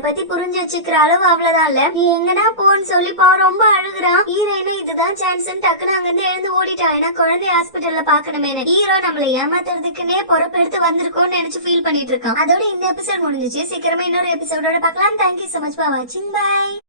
பத்தி புரிஞ்சு வச்சுக்கிற அளவு அவ்வளவுதான் இல்ல, நீ எங்கடா போன்னு சொல்லி ரொம்ப அழுகுறான். ஹீரோயினும் இதுதான் சான்ஸ் டக்குன்னு அங்க இருந்து எழுந்து ஓடிட்டா, ஏன்னா குழந்தை ஹாஸ்பிட்டல்ல பாக்கணுமே. ஹீரோ நம்மள ஏமாத்துறதுக்குன்னே பொறுப்பெடுத்து வந்திருக்கோம்னு நினைச்சு ஃபீல் பண்ணிட்டு இருக்கான். அதோட இந்த எபிசோட் முடிஞ்சிச்சு. சீக்கிரமா இன்னொரு எபிசோடோட பார்க்கலாம். Thank you so much for watching. Bye.